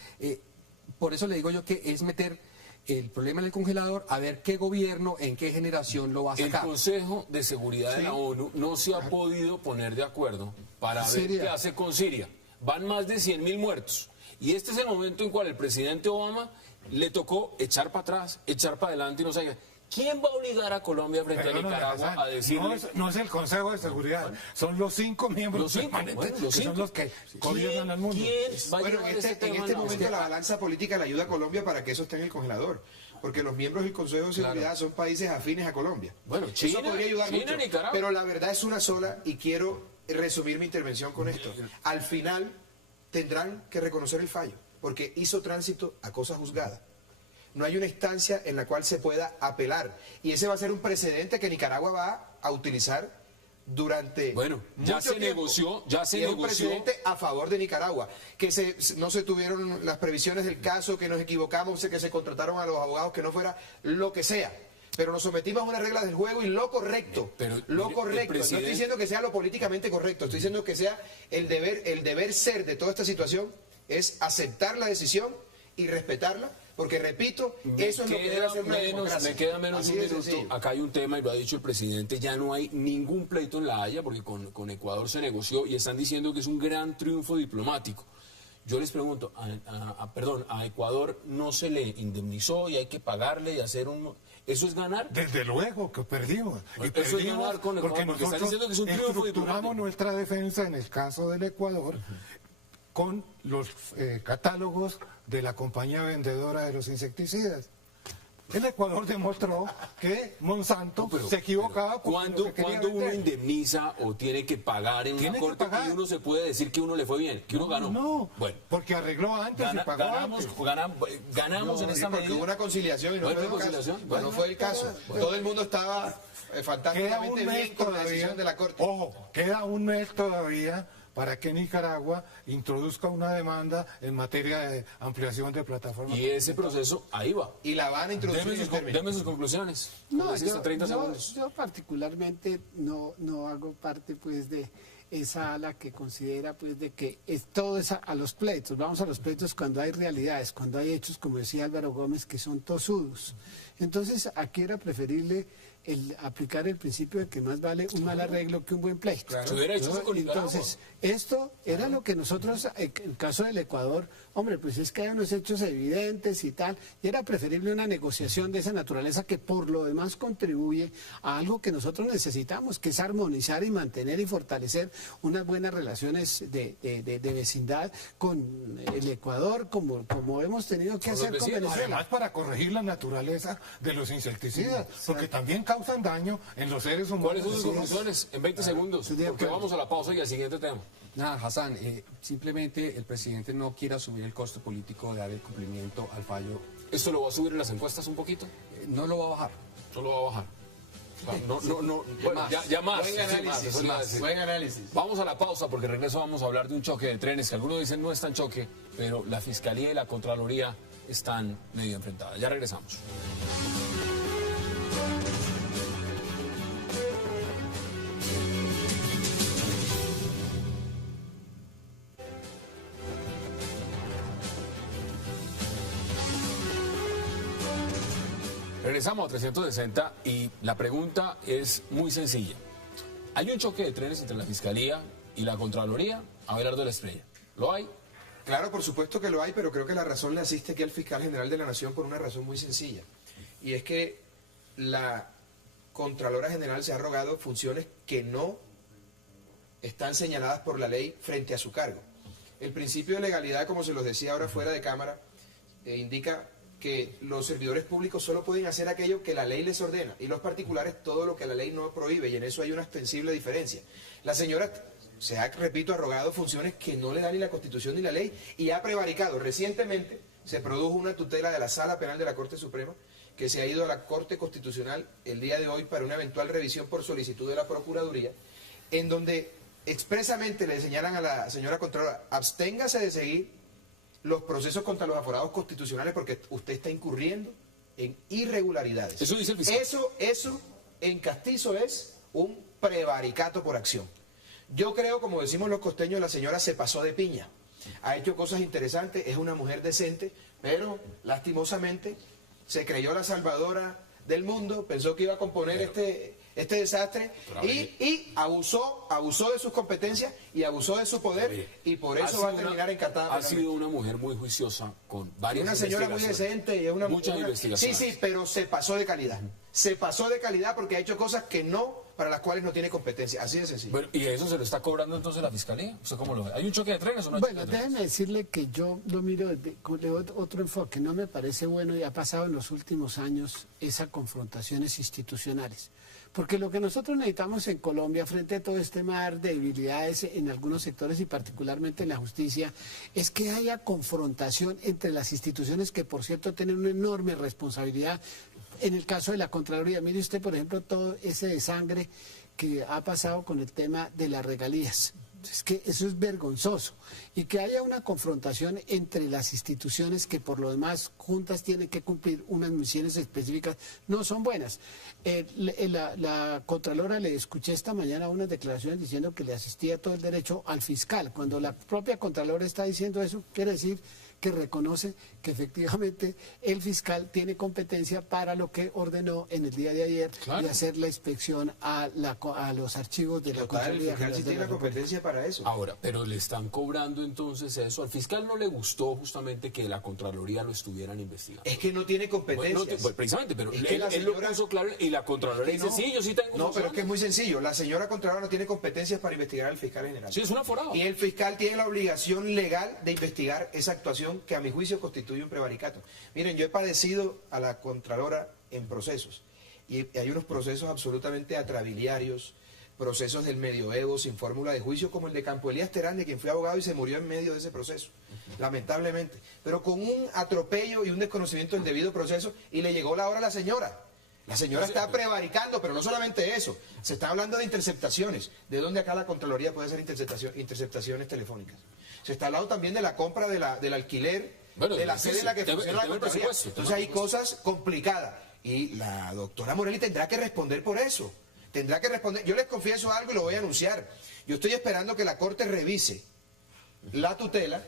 por eso le digo yo que es meter el problema en el congelador, a ver qué gobierno, en qué generación lo va a sacar. El Consejo de Seguridad de la ONU no se ha podido poner de acuerdo para ver qué hace con Siria. Van más de 100.000 muertos. Y este es el momento en cual el presidente Obama le tocó echar para atrás, echar para adelante y no sé qué. ¿Quién va a obligar a Colombia frente a Nicaragua a decirle? No es el Consejo de Seguridad, son los 5 miembros permanentes que son los que gobiernan al mundo. Bueno, en este momento la balanza política le ayuda a Colombia para que eso esté en el congelador. Porque los miembros del Consejo de Seguridad son países afines a Colombia. Bueno, eso podría ayudar mucho. Nicaragua. Pero la verdad es una sola y quiero resumir mi intervención con esto. Al final tendrán que reconocer el fallo, porque hizo tránsito a cosa juzgada. No hay una instancia en la cual se pueda apelar. Y ese va a ser un precedente que Nicaragua va a utilizar durante ya se negoció, es un precedente a favor de Nicaragua. Que no se tuvieron las previsiones del caso, que nos equivocamos, que se contrataron a los abogados, que no fuera lo que sea. Pero nos sometimos a unas reglas del juego y lo correcto. No estoy diciendo que sea lo políticamente correcto, estoy diciendo que sea el deber ser de toda esta situación es aceptar la decisión y respetarla, porque repito, eso es lo que debe hacer una democracia. Me queda menos de Así un de minuto. sencillo. Acá hay un tema y lo ha dicho el presidente, ya no hay ningún pleito en La Haya porque con Ecuador se negoció y están diciendo que es un gran triunfo diplomático. Yo les pregunto, a Ecuador no se le indemnizó y hay que pagarle y hacer un... ¿Eso es ganar? Desde luego que perdimos. Bueno, Y eso es perdimos ganar con Ecuador, porque porque están nosotros diciendo que es un triunfo estructuramos diplomático. nuestra defensa en el caso del Ecuador con los catálogos de la compañía vendedora de los insecticidas. El Ecuador demostró que Monsanto se equivocaba. ¿Cuándo uno indemniza o tiene que pagar en una Tiene que corte pagar. que uno se puede decir que uno le fue bien, que uno ganó? No, Bueno, porque arregló antes y pagó antes. ganamos en Sí, esta porque medida. hubo una conciliación y no ¿Fue fue el caso. conciliación? No Bueno, fue el caso. Todo el mundo estaba Queda fantásticamente un bien mes con la todavía. decisión de la Corte. Ojo, queda un mes todavía para que Nicaragua introduzca una demanda en materia de ampliación de plataformas. Y ese proceso, ahí va. Y la van a introducir Deme en términos. sus conclusiones. No, Necesito 30 segundos. yo particularmente no hago parte pues de esa ala que considera pues de que es todo es a los pleitos. Vamos a los pleitos cuando hay realidades, cuando hay hechos, como decía Álvaro Gómez, que son tosudos. Entonces aquí era preferible aplicar el principio de que más vale un mal arreglo que un buen pleito. Se hubiera hecho eso con Nicaragua. Entonces, esto era lo que nosotros, en el caso del Ecuador, hombre, pues es que hay unos hechos evidentes y tal, y era preferible una negociación de esa naturaleza que por lo demás contribuye a algo que nosotros necesitamos, que es armonizar y mantener y fortalecer unas buenas relaciones de vecindad con el Ecuador, como hemos tenido que Con los hacer con vecinos. Venezuela. Además, para corregir la naturaleza de los insecticidas, porque también causan daño en los seres humanos. ¿Cuáles son sus conclusiones? En 20 segundos. Estoy de Porque acuerdo. vamos a la pausa y al siguiente tema. Nada, Hassan, simplemente el presidente no quiere asumir el costo político de dar el cumplimiento al fallo. ¿Esto lo va a subir en las encuestas un poquito? No lo va a bajar. ¿No lo va a bajar? No. Bueno, ya más. Buen sí, análisis, más, más, sí. buen análisis. Vamos a la pausa porque regreso vamos a hablar de un choque de trenes que algunos dicen no es tan choque, pero la Fiscalía y la Contraloría están medio enfrentadas. Ya regresamos. Regresamos a 360 y la pregunta es muy sencilla. ¿Hay un choque de trenes entre la Fiscalía y la Contraloría? Abelardo de la Estrella. ¿Lo hay? Claro, por supuesto que lo hay, pero creo que la razón le asiste aquí al fiscal general de la Nación por una razón muy sencilla. Y es que la Contralora General se ha arrogado funciones que no están señaladas por la ley frente a su cargo. El principio de legalidad, como se los decía ahora fuera de cámara, indica que los servidores públicos solo pueden hacer aquello que la ley les ordena y los particulares todo lo que la ley no prohíbe, y en eso hay una extensible diferencia. La señora se ha, repito, arrogado funciones que no le dan ni la Constitución ni la ley y ha prevaricado. Recientemente se produjo una tutela de la Sala Penal de la Corte Suprema que se ha ido a la Corte Constitucional el día de hoy para una eventual revisión por solicitud de la Procuraduría, en donde expresamente le señalan a la señora Contralora: absténgase de seguir los procesos contra los aforados constitucionales porque usted está incurriendo en irregularidades. Eso dice el fiscal. Eso en castizo es un prevaricato por acción. Yo creo, como decimos los costeños, la señora se pasó de piña. Ha hecho cosas interesantes, es una mujer decente, pero lastimosamente se creyó la salvadora del mundo, pensó que iba a componer este desastre y abusó de sus competencias y abusó de su poder y por eso va a terminar encartada. Ha sido una mujer muy juiciosa con varias Una señora muy investigaciones. decente y es una Muchas investigaciones. Sí, pero se pasó de calidad. Se pasó de calidad porque ha hecho cosas que no, para las cuales no tiene competencia. Así de sencillo. Bueno, ¿y eso se lo está cobrando entonces la Fiscalía? ¿Usted cómo lo ve? ¿Hay un choque de trenes o no hay Bueno, choque de trenes? déjeme decirle que yo lo miro con otro enfoque. No me parece bueno y ha pasado en los últimos años esas confrontaciones institucionales. Porque lo que nosotros necesitamos en Colombia, frente a todo este mar de debilidades en algunos sectores y particularmente en la justicia, es que haya confrontación entre las instituciones que, por cierto, tienen una enorme responsabilidad. En el caso de la Contraloría, mire usted, por ejemplo, todo ese desangre que ha pasado con el tema de las regalías. Es que eso es vergonzoso. Y que haya una confrontación entre las instituciones que por lo demás juntas tienen que cumplir unas misiones específicas, no son buenas. La Contralora le escuché esta mañana unas declaraciones diciendo que le asistía todo el derecho al fiscal. Cuando la propia Contralora está diciendo eso, quiere decir que reconoce que efectivamente el fiscal tiene competencia para lo que ordenó en el día de ayer de hacer la inspección a los archivos de la Total, el Contraloría fiscal sí General de tiene la la competencia para eso. Ahora, pero le están cobrando entonces eso. Al fiscal no le gustó justamente que la Contraloría lo estuvieran investigando. Es que no tiene competencias. Pues precisamente, pero Es que él lo puso claro y la Contraloría dice, sí, yo sí tengo No, pero es que es funciones. muy sencillo. La señora Contralora no tiene competencias para investigar al fiscal general. Sí, es una forada. Y el fiscal tiene la obligación legal de investigar esa actuación que a mi juicio constituye un prevaricato. Miren, yo he padecido a la Contralora en procesos. Y hay unos procesos absolutamente atrabiliarios, procesos del medioevo sin fórmula de juicio, como el de Campo Elías Terán, de quien fui abogado y se murió en medio de ese proceso, lamentablemente. Pero con un atropello y un desconocimiento del debido proceso, y le llegó la hora a la señora. La señora está prevaricando, pero no solamente eso. Se está hablando de interceptaciones. ¿De dónde acá la Contraloría puede hacer interceptaciones telefónicas? Se está hablando también de la compra del alquiler, de la sede en la que funciona la Contraloría. Entonces hay cosas complicadas. Y la doctora Morelli tendrá que responder por eso. Tendrá que responder. Yo les confieso algo y lo voy a anunciar. Yo estoy esperando que la Corte revise la tutela,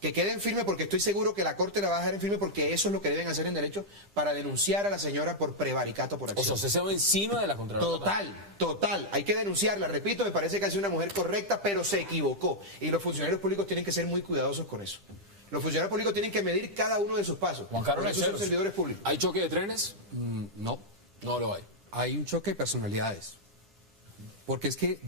que quede en firme, porque estoy seguro que la Corte la va a dejar en firme, porque eso es lo que deben hacer en derecho para denunciar a la señora por prevaricato por acción. O sea, usted se va encima de la Contraloría. Total. Hay que denunciarla. Repito, me parece que ha sido una mujer correcta, pero se equivocó. Y los funcionarios públicos tienen que ser muy cuidadosos con eso. Los funcionarios públicos tienen que medir cada uno de sus pasos. Juan Carlos Por eso son Lanceros, servidores públicos. ¿Hay choque de trenes? No, No lo hay. hay un choque de personalidades. Porque es que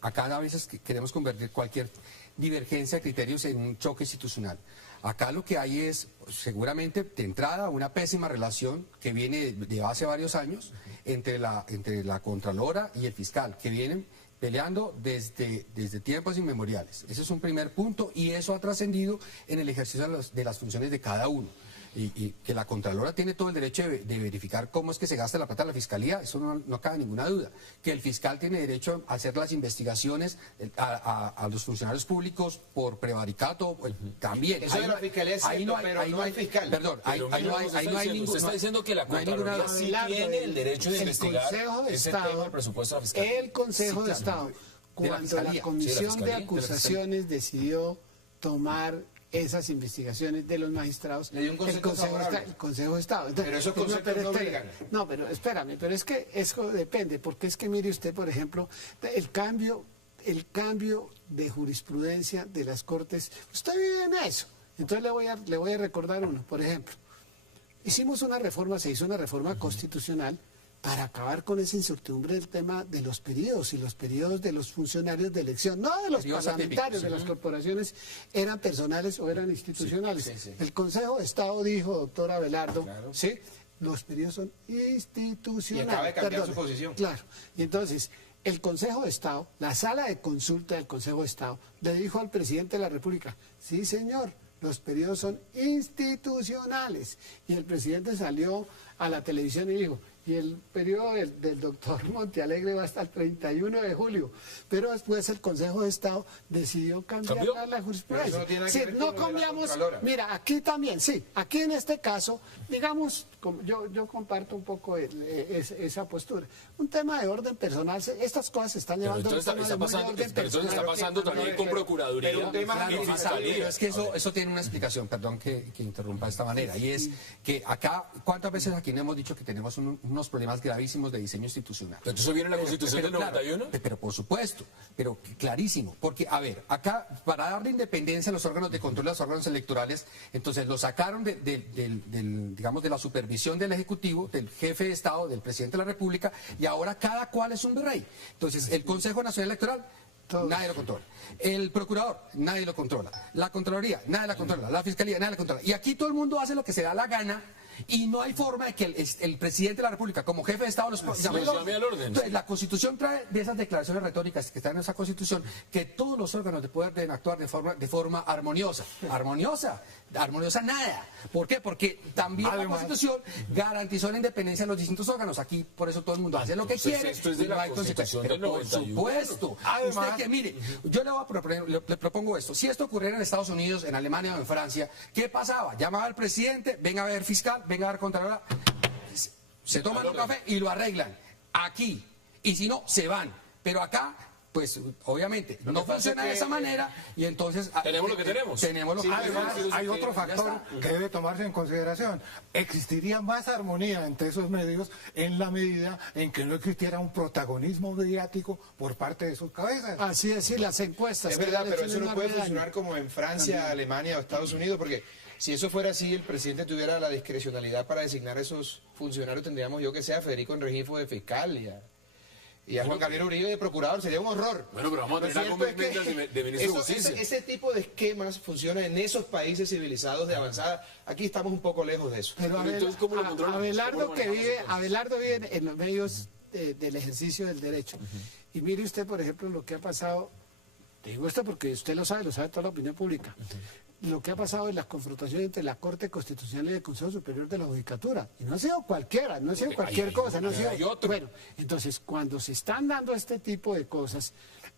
acá a veces queremos convertir cualquier divergencia de criterios en un choque institucional. Acá lo que hay es, seguramente, de entrada, una pésima relación que viene de hace varios años entre la Contralora y el fiscal, que vienen peleando desde tiempos inmemoriales. Ese es un primer punto y eso ha trascendido en el ejercicio de las funciones de cada uno. Y que la Contralora tiene todo el derecho de verificar cómo es que se gasta la plata de la Fiscalía, eso no cabe ninguna duda. Que el fiscal tiene derecho a hacer las investigaciones a los funcionarios públicos por prevaricato, también. Eso de la Fiscalía es cierto, pero no hay fiscal. Perdón, ahí no hay ningún... Usted está diciendo que la Contraloría sí tiene el derecho de investigar ese tema del presupuesto de la Fiscalía. El Consejo de Estado, cuando la Comisión de Acusaciones decidió tomar esas investigaciones de los magistrados, Le dio un concepto favorable. el Consejo de Estado. Entonces, Pero esos conceptos no obligan. No, pero espérame, pero es que eso depende, porque es que mire usted, por ejemplo, el cambio de jurisprudencia de las Cortes, usted vive en eso. Entonces le voy a recordar uno, por ejemplo. Se hizo una reforma constitucional para acabar con esa incertidumbre del tema de los periodos, y los periodos de los funcionarios de elección, no de los parlamentarios, de las corporaciones, eran personales o eran institucionales. Sí. El Consejo de Estado dijo, doctor Abelardo, ¿sí? Los periodos son institucionales. Y acaba de cambiar su posición. Claro. Y entonces, el Consejo de Estado, la sala de consulta del Consejo de Estado, le dijo al presidente de la República, sí señor, los periodos son institucionales. Y el presidente salió a la televisión y dijo, y el periodo del doctor Montealegre va hasta el 31 de julio. Pero después el Consejo de Estado decidió cambiar la jurisprudencia. Pero eso no tiene que ver No con lo de la cambiamos. Contralora. Mira, aquí también, sí. Aquí en este caso, digamos, yo comparto un poco esa postura. Un tema de orden personal, estas cosas se están Pero llevando entonces a un tema de está orden entonces está personal. pasando también con Procuraduría pero un tema y Claro, Fiscalía. pero es que eso tiene una explicación, perdón que interrumpa de esta manera, y es que acá, ¿cuántas veces aquí no hemos dicho que tenemos unos problemas gravísimos de diseño institucional? Entonces eso viene en la Constitución del claro, 91. pero por supuesto, pero clarísimo, porque a ver, acá para darle independencia a los órganos de control de los órganos electorales, entonces lo sacaron digamos, de la supervisión del Ejecutivo, del jefe de Estado, del presidente de la República, y ahora cada cual es un virrey. Entonces el Consejo Nacional Electoral, nadie lo controla. El procurador, nadie lo controla. La Contraloría, nadie la controla. La Fiscalía, nadie la controla. Y aquí todo el mundo hace lo que se da la gana. Y no hay forma de que el presidente de la República, como jefe de Estado, los llame al orden. Entonces, la Constitución trae de esas declaraciones retóricas que están en esa Constitución que todos los órganos de poder deben actuar de forma armoniosa. Armoniosa nada. ¿Por qué? Porque también la Constitución garantizó la independencia de los distintos órganos. Aquí, por eso todo el mundo hace lo que quiere. Esto es de y no la hay Constitución consecuencias. del 91. Por supuesto. Además, usted que, mire, yo le propongo esto. Si esto ocurriera en Estados Unidos, en Alemania o en Francia, ¿qué pasaba? Llamaba al presidente, venga a ver fiscal, venga a ver contralora, se toman un café y lo arreglan. Aquí. Y si no, se van. Pero acá pues obviamente Lo no que pasa funciona es de que, esa manera y entonces... tenemos lo que tenemos. Tenemos lo que Además, tenemos. hay otro Ya factor está. que debe tomarse en consideración. Existiría más armonía entre esos medios en la medida en que no existiera un protagonismo mediático por parte de sus cabezas. Así es, sí, las encuestas. Es que verdad, le han pero hecho eso un no puede enorme funcionar daño. como en Francia, Alemania o Estados Unidos, porque si eso fuera así, el presidente tuviera la discrecionalidad para designar a esos funcionarios, tendríamos yo que sea Federico Enregifo de fiscal y a Juan Gabriel Uribe de procurador, sería un horror. Bueno, pero vamos a Lo tener algo cierto es que de ministro de Justicia. ese tipo de esquemas funciona en esos países civilizados de avanzada. Aquí estamos un poco lejos de eso. Pero Entonces, ¿cómo lo controlamos? Abelardo, ¿Cómo lo manejamos? Abelardo vive en los medios del ejercicio del derecho. Y mire usted, por ejemplo, lo que ha pasado, te digo esto porque usted lo sabe toda la opinión pública, lo que ha pasado en las confrontaciones entre la Corte Constitucional y el Consejo Superior de la Judicatura. Y no ha sido cualquiera, no ha sido cualquier cosa, no ha sido... hay otro. Bueno, entonces, cuando se están dando este tipo de cosas,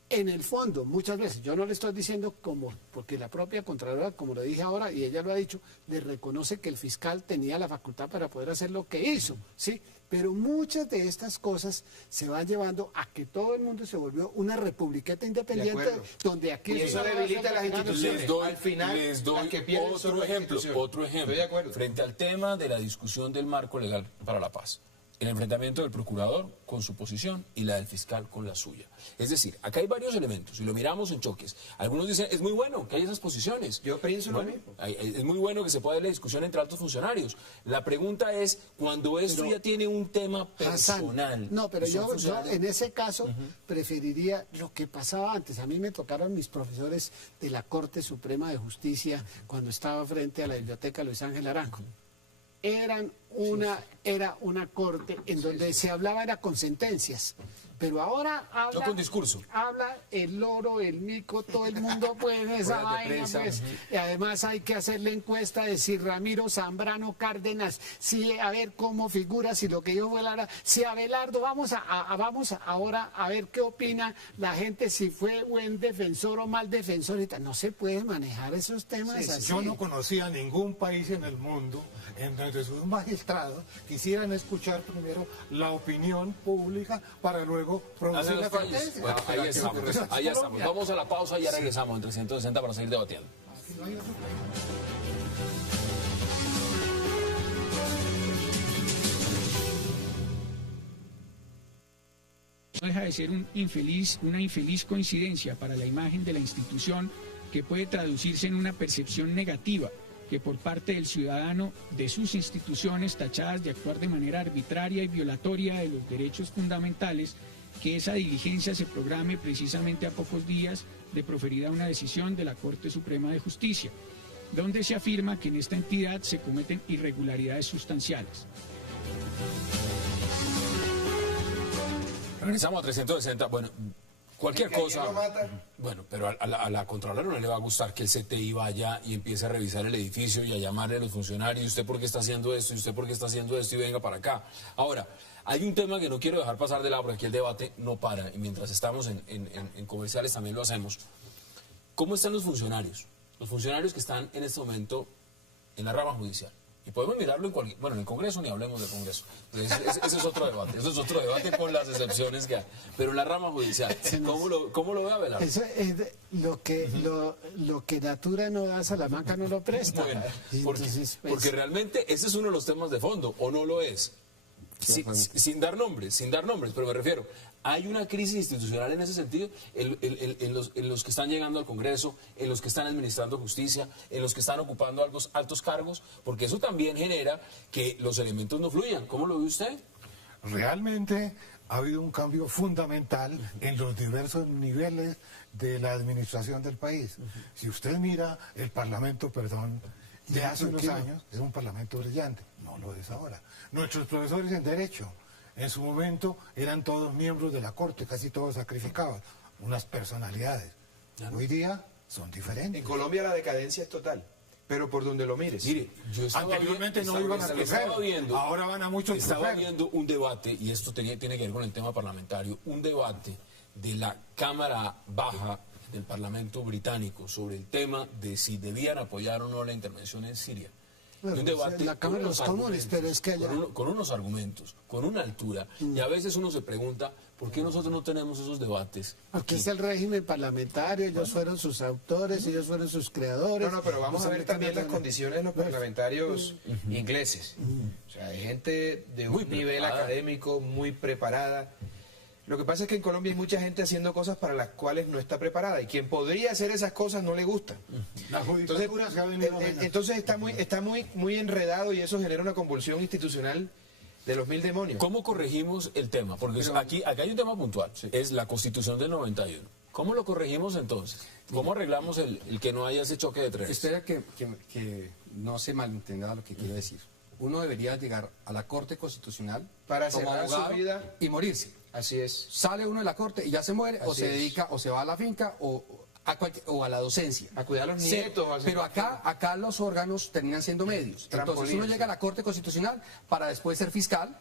en el fondo, muchas veces, yo no le estoy diciendo como, porque la propia Contralora, como lo dije ahora, y ella lo ha dicho, le reconoce que el fiscal tenía la facultad para poder hacer lo que hizo, ¿sí? Pero muchas de estas cosas se van llevando a que todo el mundo se volvió una republiqueta independiente, acuerdo. donde aquí... Y eso debilita las instituciones. Les Al final, les doy las que pierden son otro las ejemplo, instituciones. Estoy de acuerdo. frente al tema de la discusión del marco legal para la paz. El enfrentamiento del procurador con su posición y la del fiscal con la suya. Es decir, acá hay varios elementos y lo miramos en choques. Algunos dicen, es muy bueno que haya esas posiciones. Yo pienso lo Bueno, mismo. es muy bueno que se pueda dar la discusión entre altos funcionarios. La pregunta es, cuando esto ya tiene un tema Hassan, personal. no, pero y son yo funcionarios- en ese caso preferiría lo que pasaba antes. A mí me tocaron mis profesores de la Corte Suprema de Justicia cuando estaba frente a la Biblioteca Luis Ángel Arango. Era una corte en donde se hablaba era con sentencias. Pero ahora habla, No con discurso. habla el loro, el mico, todo el mundo pues esa Ruedas de vaina prensa. pues. Y además hay que hacer la encuesta de si Ramiro Zambrano Cárdenas, si a ver cómo figura, si lo que yo fuera, si Abelardo, vamos ahora a ver qué opina la gente, si fue buen defensor o mal defensor y tal. No se puede manejar esos temas así. Yo no conocía ningún país en el mundo en donde sus magistrados quisieran escuchar primero la opinión pública para luego producir la sentencia. Bueno, ahí estamos. Vamos a la pausa y ya regresamos en 360 para seguir debatiendo. No deja de ser una infeliz coincidencia para la imagen de la institución que puede traducirse en una percepción negativa que por parte del ciudadano de sus instituciones tachadas de actuar de manera arbitraria y violatoria de los derechos fundamentales, que esa diligencia se programe precisamente a pocos días de proferida una decisión de la Corte Suprema de Justicia, donde se afirma que en esta entidad se cometen irregularidades sustanciales. Regresamos a 360. Bueno, cualquier ¿Y que cosa. alguien lo mata? Bueno, pero a la Contralora no le va a gustar que el CTI vaya y empiece a revisar el edificio y a llamarle a los funcionarios. ¿Y usted por qué está haciendo esto? ¿Y usted por qué está haciendo esto? Y venga para acá. Ahora, hay un tema que no quiero dejar pasar de lado porque aquí el debate no para. Y mientras estamos en comerciales también lo hacemos. ¿Cómo están los funcionarios? Los funcionarios que están en este momento en la rama judicial. Y podemos mirarlo en cualquier... Bueno, en el Congreso ni hablemos del Congreso. Ese es otro debate. Ese es otro debate con las excepciones que hay. Pero en la rama judicial, ¿cómo lo ve Abelardo? Eso es lo que Natura no da, Salamanca no lo presta. Bueno, Y porque, entonces, pues, porque realmente ese es uno de los temas de fondo, ¿o no lo es? Sin dar nombres, pero me refiero, hay una crisis institucional en ese sentido, en los que están llegando al Congreso, en los que están administrando justicia, en los que están ocupando altos cargos, porque eso también genera que los elementos no fluyan. ¿Cómo lo ve usted? Realmente ha habido un cambio fundamental en los diversos niveles de la administración del país. Si usted mira el Parlamento, de hace unos años, es un Parlamento brillante, no lo es ahora. Nuestros profesores en Derecho, en su momento, eran todos miembros de la Corte, casi todos sacrificados, unas personalidades. Hoy día son En diferentes. Colombia la decadencia es total, pero por donde lo mires. Mire, yo Anteriormente no iban a estaba escoger, viendo, ahora van a muchos estaba escoger. viendo un debate, y esto tiene que ver con el tema parlamentario, un debate de la Cámara Baja del Parlamento británico sobre el tema de si debían apoyar o no la intervención en Siria. un debate la Cámara de los Comunes, pero es que allá... con unos argumentos, con una altura, y a veces uno se pregunta, ¿por qué nosotros no tenemos esos debates? Aquí es el régimen parlamentario, ellos fueron sus autores, ellos fueron sus creadores. No, pero vamos a ver también las condiciones de los parlamentarios ingleses. O sea, hay gente de un nivel académico muy preparada. Lo que pasa es que en Colombia hay mucha gente haciendo cosas para las cuales no está preparada, y quien podría hacer esas cosas no le gusta. Entonces está muy enredado, y eso genera una convulsión institucional de los mil demonios. ¿Cómo corregimos el tema? Porque aquí hay un tema puntual, es la Constitución del 91. ¿Cómo lo corregimos entonces? ¿Cómo arreglamos el que no haya ese choque de trenes? Espera que no se malentienda lo que quiero decir. Uno debería llegar a la Corte Constitucional para como cerrar su abogado vida y morirse. Así es. Sale uno de la Corte y ya se muere, o se dedica, o se va a la finca, o a la docencia. A cuidar a los nietos. Pero acá los órganos terminan siendo medios. Entonces uno llega a la Corte Constitucional para después ser fiscal,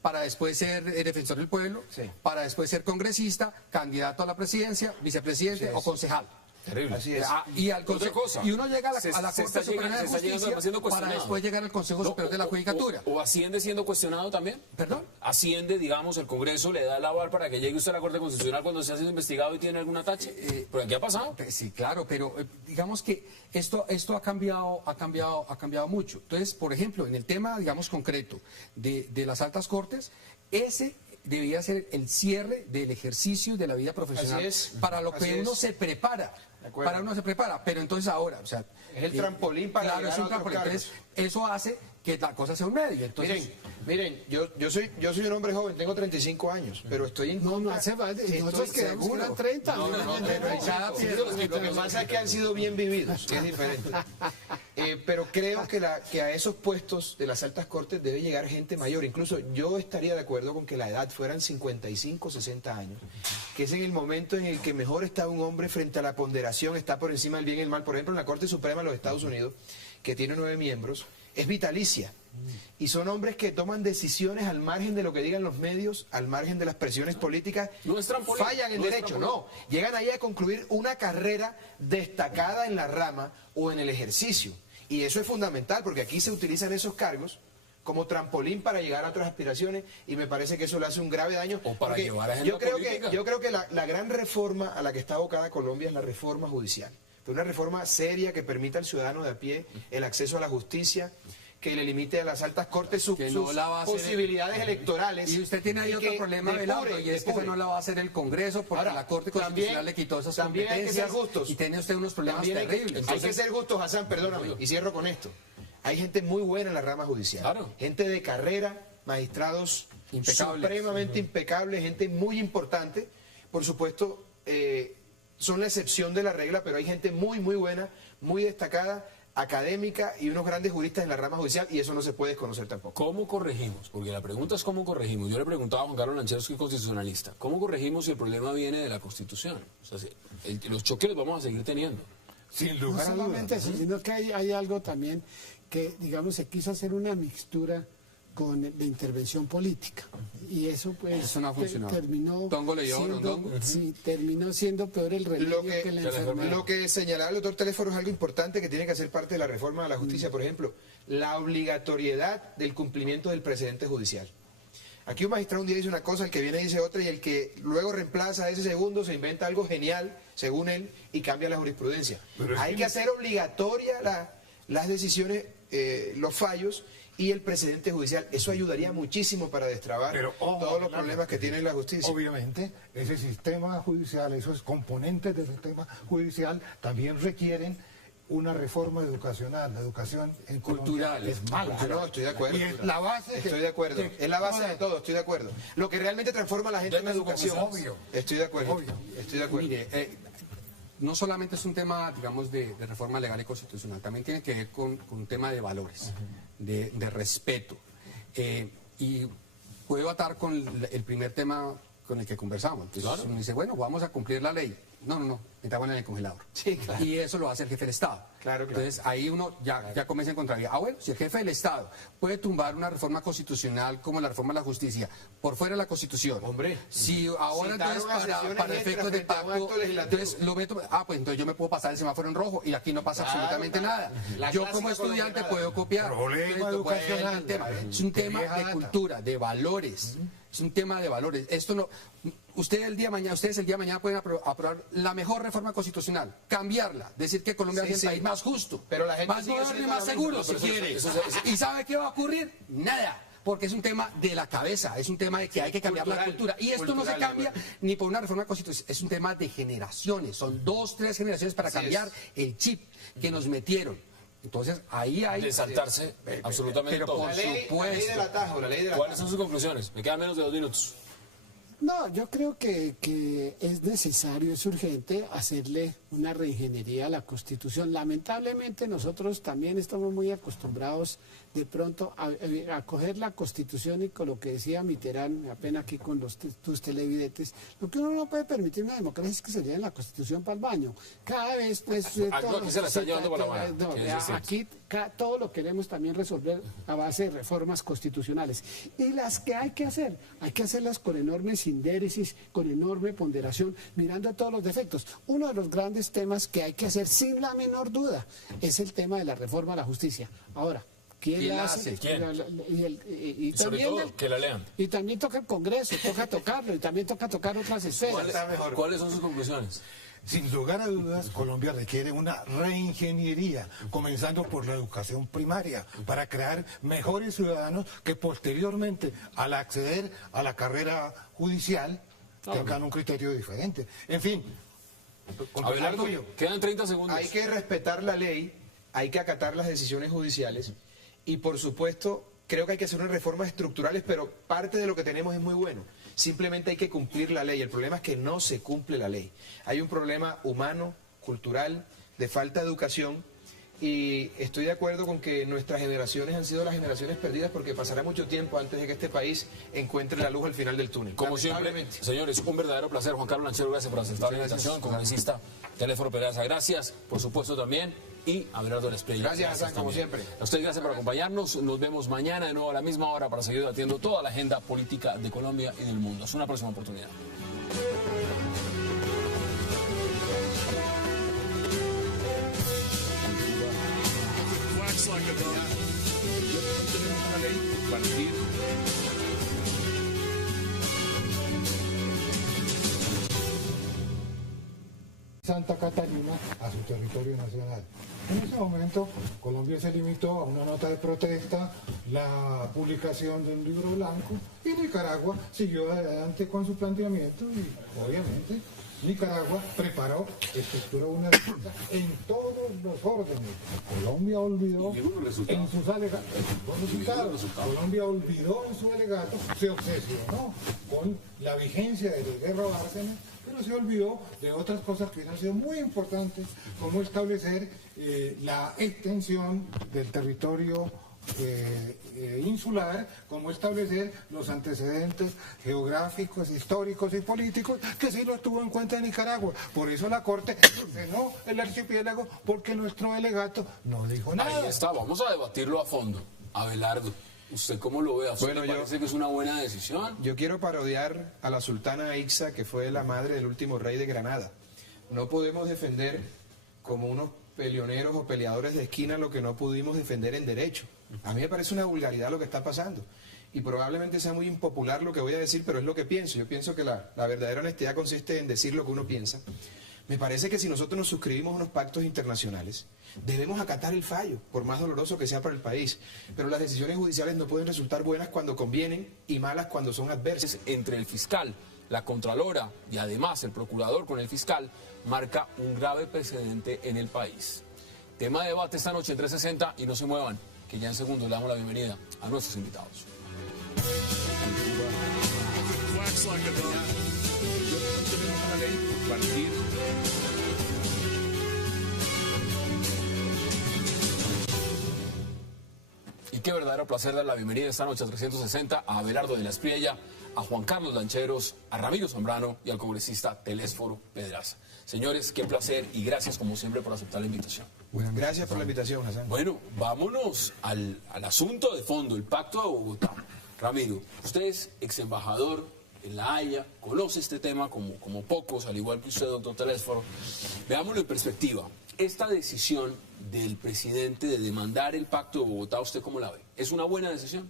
para después ser defensor del pueblo, para después ser congresista, candidato a la presidencia, vicepresidente o concejal. Terrible. Así es. Y uno llega a la Corte Suprema de Justicia para después llegar al Consejo Superior de la Judicatura. ¿O asciende siendo cuestionado también? ¿Perdón? Asciende, digamos, el Congreso le da el aval para que llegue usted a la Corte Constitucional cuando se ha sido investigado y tiene alguna tache. ¿Pero qué ha pasado? Sí, claro, pero digamos que esto ha cambiado mucho. Entonces, por ejemplo, en el tema, digamos, concreto de las altas cortes, ese debía ser el cierre del ejercicio de la vida profesional, para lo que uno se prepara. Pero entonces ahora, o sea, es el trampolín para llegar a otros cargos. Entonces, eso hace que la cosa sea un medio. Entonces, miren, yo soy un hombre joven, tengo 35 años, pero estoy en contra. No hace falta, nosotros quedamos que eran 30. Lo que pasa es que han sido bien vividos, que es diferente. Pero creo que a esos puestos de las altas cortes debe llegar gente mayor. Incluso yo estaría de acuerdo con que la edad fueran 55, 60 años, que es en el momento en el que mejor está un hombre frente a la ponderación, está por encima del bien y el mal. Por ejemplo, en la Corte Suprema de los Estados Unidos, que tiene 9 miembros, es vitalicia. Y son hombres que toman decisiones al margen de lo que digan los medios, al margen de las presiones políticas. No es trampolín. Fallan en derecho, no. Llegan ahí a concluir una carrera destacada en la rama o en el ejercicio. Y eso es fundamental, porque aquí se utilizan esos cargos como trampolín para llegar a otras aspiraciones, y me parece que eso le hace un grave daño. O para llevar a gente yo creo que la gran reforma a la que está abocada Colombia es la reforma judicial. Una reforma seria que permita al ciudadano de a pie el acceso a la justicia, que le limite a las altas cortes sus posibilidades electorales. Y usted tiene ahí otro problema, Belardo, y es que eso no lo va a hacer el Congreso, porque la Corte Constitucional le quitó esas competencias. Hay que ser justos. Y tiene usted unos problemas terribles. Hay que ser justos, Hassan, perdóname, y cierro con esto. Hay gente muy buena en la rama judicial. Gente de carrera, magistrados supremamente impecables, gente muy importante. Por supuesto, son la excepción de la regla, pero hay gente muy buena, muy destacada, académica, y unos grandes juristas en la rama judicial, y eso no se puede desconocer tampoco. ¿Cómo corregimos? Porque la pregunta es ¿cómo corregimos? Yo le preguntaba a Juan Carlos Lancheros, que es constitucionalista, ¿cómo corregimos si el problema viene de la Constitución? O sea, los choques los vamos a seguir teniendo. Sin lugar a dudas. No solamente eso, sino que hay algo también que, digamos, se quiso hacer una mixtura de intervención política, y eso pues eso no ha funcionado. Terminó siendo peor el remedio que la enfermedad. Lo que señalaba el doctor Teléfono es algo importante que tiene que hacer parte de la reforma de la justicia. Por ejemplo, la obligatoriedad del cumplimiento del precedente judicial. Aquí un magistrado un día dice una cosa, el que viene dice otra, y el que luego reemplaza a ese segundo se inventa algo genial, según él, y cambia la jurisprudencia. Hay que hacer obligatoria las decisiones, los fallos y el precedente judicial. Eso ayudaría muchísimo para destrabar todos los problemas que tiene la justicia. Obviamente, ese sistema judicial, esos componentes del sistema judicial también requieren una reforma educacional. La educación cultural es mala. No, estoy de acuerdo. Y es la base. Estoy de acuerdo. Es la base de todo, estoy de acuerdo. Lo que realmente transforma a la gente en la educación. Obvio. Estoy de acuerdo. Obvio. Estoy de acuerdo. Mire, no solamente es un tema, digamos, de reforma legal y constitucional, también tiene que ver con un tema de valores, de respeto. Y puedo atar con el primer tema con el que conversamos. Entonces uno dice, bueno, vamos a cumplir la ley. No. metámosla en el congelador. Sí, claro. Y eso lo hace el jefe del Estado. Claro, claro. Entonces ahí uno ya comienza a encontrar, bueno, si el jefe del Estado puede tumbar una reforma constitucional como la reforma de la justicia por fuera de la Constitución, Hombre, si ahora citaron entonces a sesiones para efectos de frente a un pacto, acto legislativo. entonces lo veto, pues entonces yo me puedo pasar el semáforo en rojo y aquí no pasa Claro, absolutamente claro. nada. La Yo clásica como estudiante colombianada. puedo copiar. Problema Esto, educacional. el tema, es un tema Vieja de data. cultura, de valores. Es un tema de valores. Esto no. Ustedes el día de mañana pueden aprobar la mejor reforma constitucional, cambiarla, decir que Colombia Sí, es el sí. país más justo, Pero la gente más sigue moderno y siendo más la misma. seguro, si quiere. ¿Y sabe qué va a ocurrir? Nada. Porque es un tema de la cabeza, es un tema de que hay que cambiar la cultural, cultura. Y esto no se cultural, cambia ni por una reforma constitucional, es un tema de generaciones. Son 2, 3 generaciones para Así cambiar es. el chip que nos metieron. Entonces, ahí hay... De saltarse absolutamente pero todo. por La ley del supuesto. atajo, la ley del ¿Cuáles atajo. son sus conclusiones? Me quedan menos de 2 minutos. No, yo creo que es necesario, es urgente hacerle una reingeniería a la Constitución. Lamentablemente nosotros también estamos muy acostumbrados de pronto a coger la Constitución y con lo que decía Mitterrand, apenas aquí con tus televidentes, lo que uno no puede permitir en una democracia es que se lleven la Constitución para el baño. Cada vez, pues... Aquí se la está llevando para la mano. No, Sí, eso es cierto. aquí todo lo queremos también resolver a base de reformas constitucionales. Y las que hay que hacerlas con enorme sindéresis, con enorme ponderación, mirando todos los defectos. Uno de los grandes temas que hay que hacer sin la menor duda es el tema de la reforma a la justicia. Ahora, ¿quién la hace? ¿Quién? Y sobre también todo, que la lean. y también toca el Congreso, toca tocarlo, y también toca tocar otras esferas. ¿Cuáles son sus conclusiones? Sin lugar a dudas, Colombia requiere una reingeniería, comenzando por la educación primaria, para crear mejores ciudadanos que posteriormente, al acceder a la carrera judicial, tengan un criterio diferente. En fin, Abelardo, quedan 30 segundos. Hay que respetar la ley, hay que acatar las decisiones judiciales y por supuesto creo que hay que hacer unas reformas estructurales, pero parte de lo que tenemos es muy bueno. Simplemente hay que cumplir la ley. El problema es que no se cumple la ley. Hay un problema humano, cultural, de falta de educación y estoy de acuerdo con que nuestras generaciones han sido las generaciones perdidas porque pasará mucho tiempo antes de que este país encuentre la luz al final del túnel. Como siempre, Lamentablemente. señores, un verdadero placer. Juan Carlos Lanchero, gracias por aceptar la invitación. Congresista Teléfono Pedraza, gracias. Por supuesto también. Y Abelardo Lesplay. Gracias, Hassan, como también. siempre. A ustedes gracias por acompañarnos. Nos vemos mañana de nuevo a la misma hora para seguir debatiendo toda la agenda política de Colombia y del mundo. Es una próxima oportunidad. Tenemos una ley compartida. Santa Catarina a su territorio nacional. En ese momento, Colombia se limitó a una nota de protesta, la publicación de un libro blanco, y Nicaragua siguió adelante con su planteamiento y, obviamente, Nicaragua preparó, estructuró una defensa en todos los órdenes. Colombia olvidó en sus alegatos, Colombia olvidó en su alegato, se obsesionó con la vigencia de la guerra Bárcenas, pero se olvidó de otras cosas que han sido muy importantes, como establecer la extensión del territorio insular, como establecer los antecedentes geográficos, históricos y políticos, que sí los tuvo en cuenta en Nicaragua. Por eso la Corte ordenó el archipiélago, porque nuestro delegato no dijo nada. Ahí está, vamos a debatirlo a fondo. Abelardo, ¿usted cómo lo ve? ¿A usted Bueno, le yo- parece que es una buena decisión? Yo quiero parodiar a la sultana Ixa, que fue la madre del último rey de Granada. No podemos defender como unos peleoneros o peleadores de esquina lo que no pudimos defender en derecho. A mí me parece una vulgaridad lo que está pasando. Y probablemente sea muy impopular lo que voy a decir, pero es lo que pienso. Yo pienso que la verdadera honestidad consiste en decir lo que uno piensa. Me parece que si nosotros nos suscribimos a unos pactos internacionales, debemos acatar el fallo, por más doloroso que sea para el país. Pero las decisiones judiciales no pueden resultar buenas cuando convienen y malas cuando son adversas. Entre el fiscal, la contralora y además el procurador con el fiscal marca un grave precedente en el país. Tema de debate esta noche en 360 y no se muevan, que ya en segundos le damos la bienvenida a nuestros invitados. Tenemos una ley compartida. qué verdadero placer dar la bienvenida esta noche a 360 a Abelardo de la Espriella, a Juan Carlos Lancheros, a Ramiro Zambrano y al congresista Telésforo Pedraza. Señores, qué placer y gracias como siempre por aceptar la invitación. Gracias por la invitación, Hassan. Bueno, vámonos al asunto de fondo, el Pacto de Bogotá. Ramiro, usted es ex embajador en La Haya, conoce este tema como pocos, al igual que usted, doctor Telésforo. Veámoslo en perspectiva. Esta decisión del presidente de demandar el Pacto de Bogotá, ¿usted cómo la ve? ¿Es una buena decisión?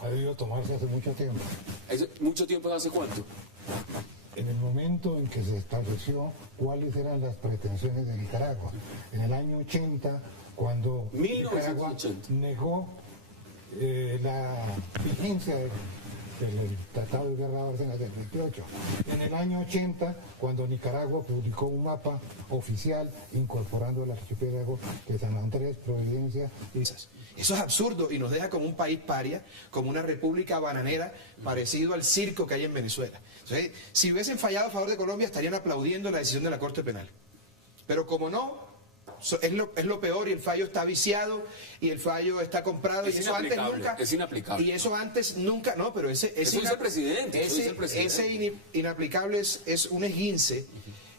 Ha debido tomarse hace mucho tiempo. ¿Mucho tiempo hace cuánto? En el momento en que se estableció cuáles eran las pretensiones de Nicaragua. En el año 80, cuando 1980. Nicaragua negó la vigencia del Tratado de Guerra de Bárcenas del 28. En el año 80, cuando Nicaragua publicó un mapa oficial incorporando el archipiélago de San Andrés, Providencia y... Eso es absurdo y nos deja como un país paria, como una república bananera, parecido al circo que hay en Venezuela. Entonces, si hubiesen fallado a favor de Colombia, estarían aplaudiendo la decisión de la Corte Penal. Pero como no, es lo peor y el fallo está viciado y el fallo está comprado. Es y eso antes nunca... Es inaplicable. Y eso antes nunca... No, pero ese dice el presidente. Ese inaplicable es un esguince.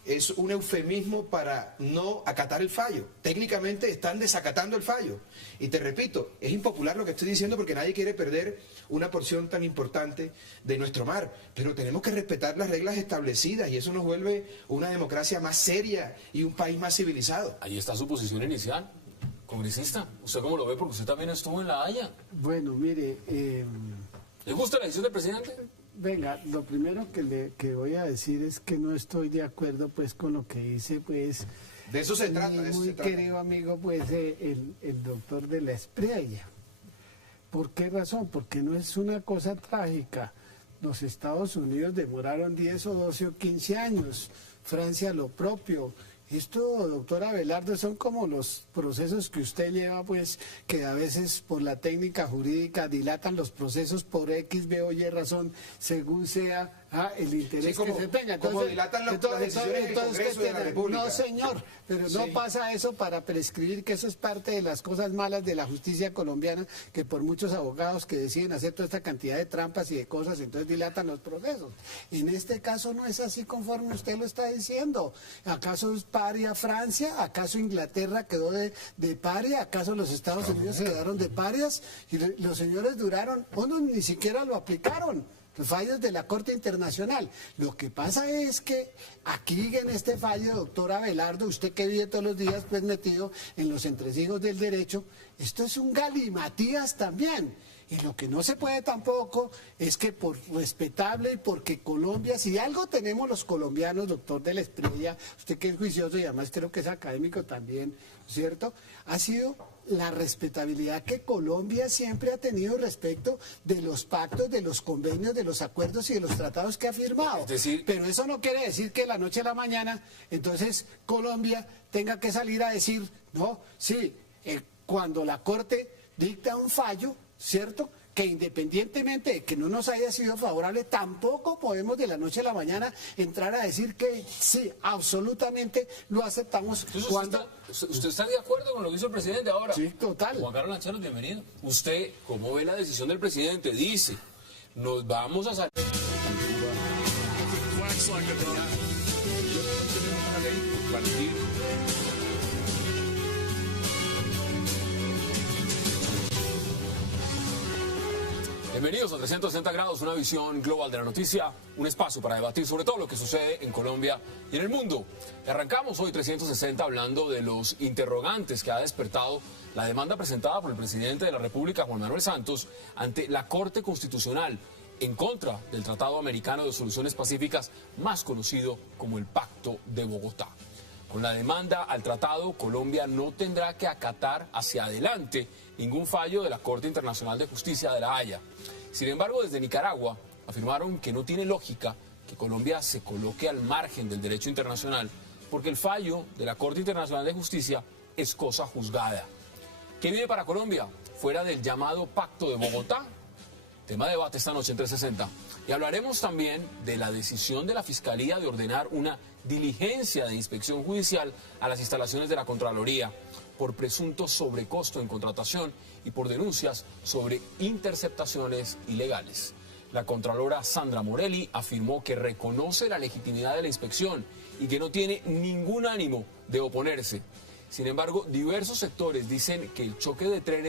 Es un eufemismo para no acatar el fallo. Técnicamente están desacatando el fallo. Y te repito, es impopular lo que estoy diciendo porque nadie quiere perder una porción tan importante de nuestro mar. Pero tenemos que respetar las reglas establecidas y eso nos vuelve una democracia más seria y un país más civilizado. Ahí está su posición inicial, congresista. ¿Usted cómo lo ve? Porque usted también estuvo en La Haya. Bueno, mire... ¿Le gusta la decisión del presidente? Venga, lo primero que voy a decir es que no estoy de acuerdo pues con lo que dice pues de eso se trata, de eso muy se trata. Querido amigo pues el doctor de la Espriella. ¿Por qué razón? Porque no es una cosa trágica. Los Estados Unidos demoraron 10 o 12 o 15 años, Francia lo propio. Esto, doctor Abelardo, son como los procesos que usted lleva, pues, que a veces por la técnica jurídica dilatan los procesos por X, B o Y razón, según sea el interés que se tenga. Como dilatan las decisiones del Congreso de la República. No, señor, pero no pasa eso para prescribir, que eso es parte de las cosas malas de la justicia colombiana, que por muchos abogados que deciden hacer toda esta cantidad de trampas y de cosas, entonces dilatan los procesos. En este caso no es así conforme usted lo está diciendo. ¿Acaso es paria Francia? ¿Acaso Inglaterra quedó de paria? ¿Acaso los Estados Unidos quedaron de parias? Y los señores duraron, unos ni siquiera lo aplicaron. Los fallos de la Corte Internacional. Lo que pasa es que aquí en este fallo, doctor Abelardo, usted que vive todos los días pues metido en los entresijos del derecho, esto es un galimatías también. Y lo que no se puede tampoco es que por respetable y porque Colombia, si algo tenemos los colombianos, doctor de la Espriella, usted que es juicioso y además creo que es académico también, ¿cierto? Ha sido la respetabilidad que Colombia siempre ha tenido respecto de los pactos, de los convenios, de los acuerdos y de los tratados que ha firmado. Es decir, pero eso no quiere decir que de la noche a la mañana, entonces Colombia tenga que salir a decir, no, sí, cuando la Corte dicta un fallo, ¿cierto?, que independientemente de que no nos haya sido favorable, tampoco podemos de la noche a la mañana entrar a decir que sí, absolutamente lo aceptamos. Entonces, cuando... ¿Usted está de acuerdo con lo que hizo el presidente ahora? Sí, total. Juan Carlos Lancheros, bienvenido. ¿Usted cómo ve la decisión del presidente? Dice, nos vamos a salir... Bienvenidos a 360 grados, una visión global de la noticia, un espacio para debatir sobre todo lo que sucede en Colombia y en el mundo. Arrancamos hoy 360 hablando de los interrogantes que ha despertado la demanda presentada por el presidente de la República, Juan Manuel Santos, ante la Corte Constitucional en contra del Tratado Americano de Soluciones Pacíficas, más conocido como el Pacto de Bogotá. Con la demanda al tratado, Colombia no tendrá que acatar hacia adelante ningún fallo de la Corte Internacional de Justicia de La Haya. Sin embargo, desde Nicaragua afirmaron que no tiene lógica que Colombia se coloque al margen del derecho internacional, porque el fallo de la Corte Internacional de Justicia es cosa juzgada. ¿Qué viene para Colombia fuera del llamado Pacto de Bogotá? Tema de debate esta noche en 360. Y hablaremos también de la decisión de la Fiscalía de ordenar una diligencia de inspección judicial a las instalaciones de la Contraloría por presunto sobrecosto en contratación y por denuncias sobre interceptaciones ilegales. La contralora Sandra Morelli afirmó que reconoce la legitimidad de la inspección y que no tiene ningún ánimo de oponerse. Sin embargo, diversos sectores dicen que el choque de trenes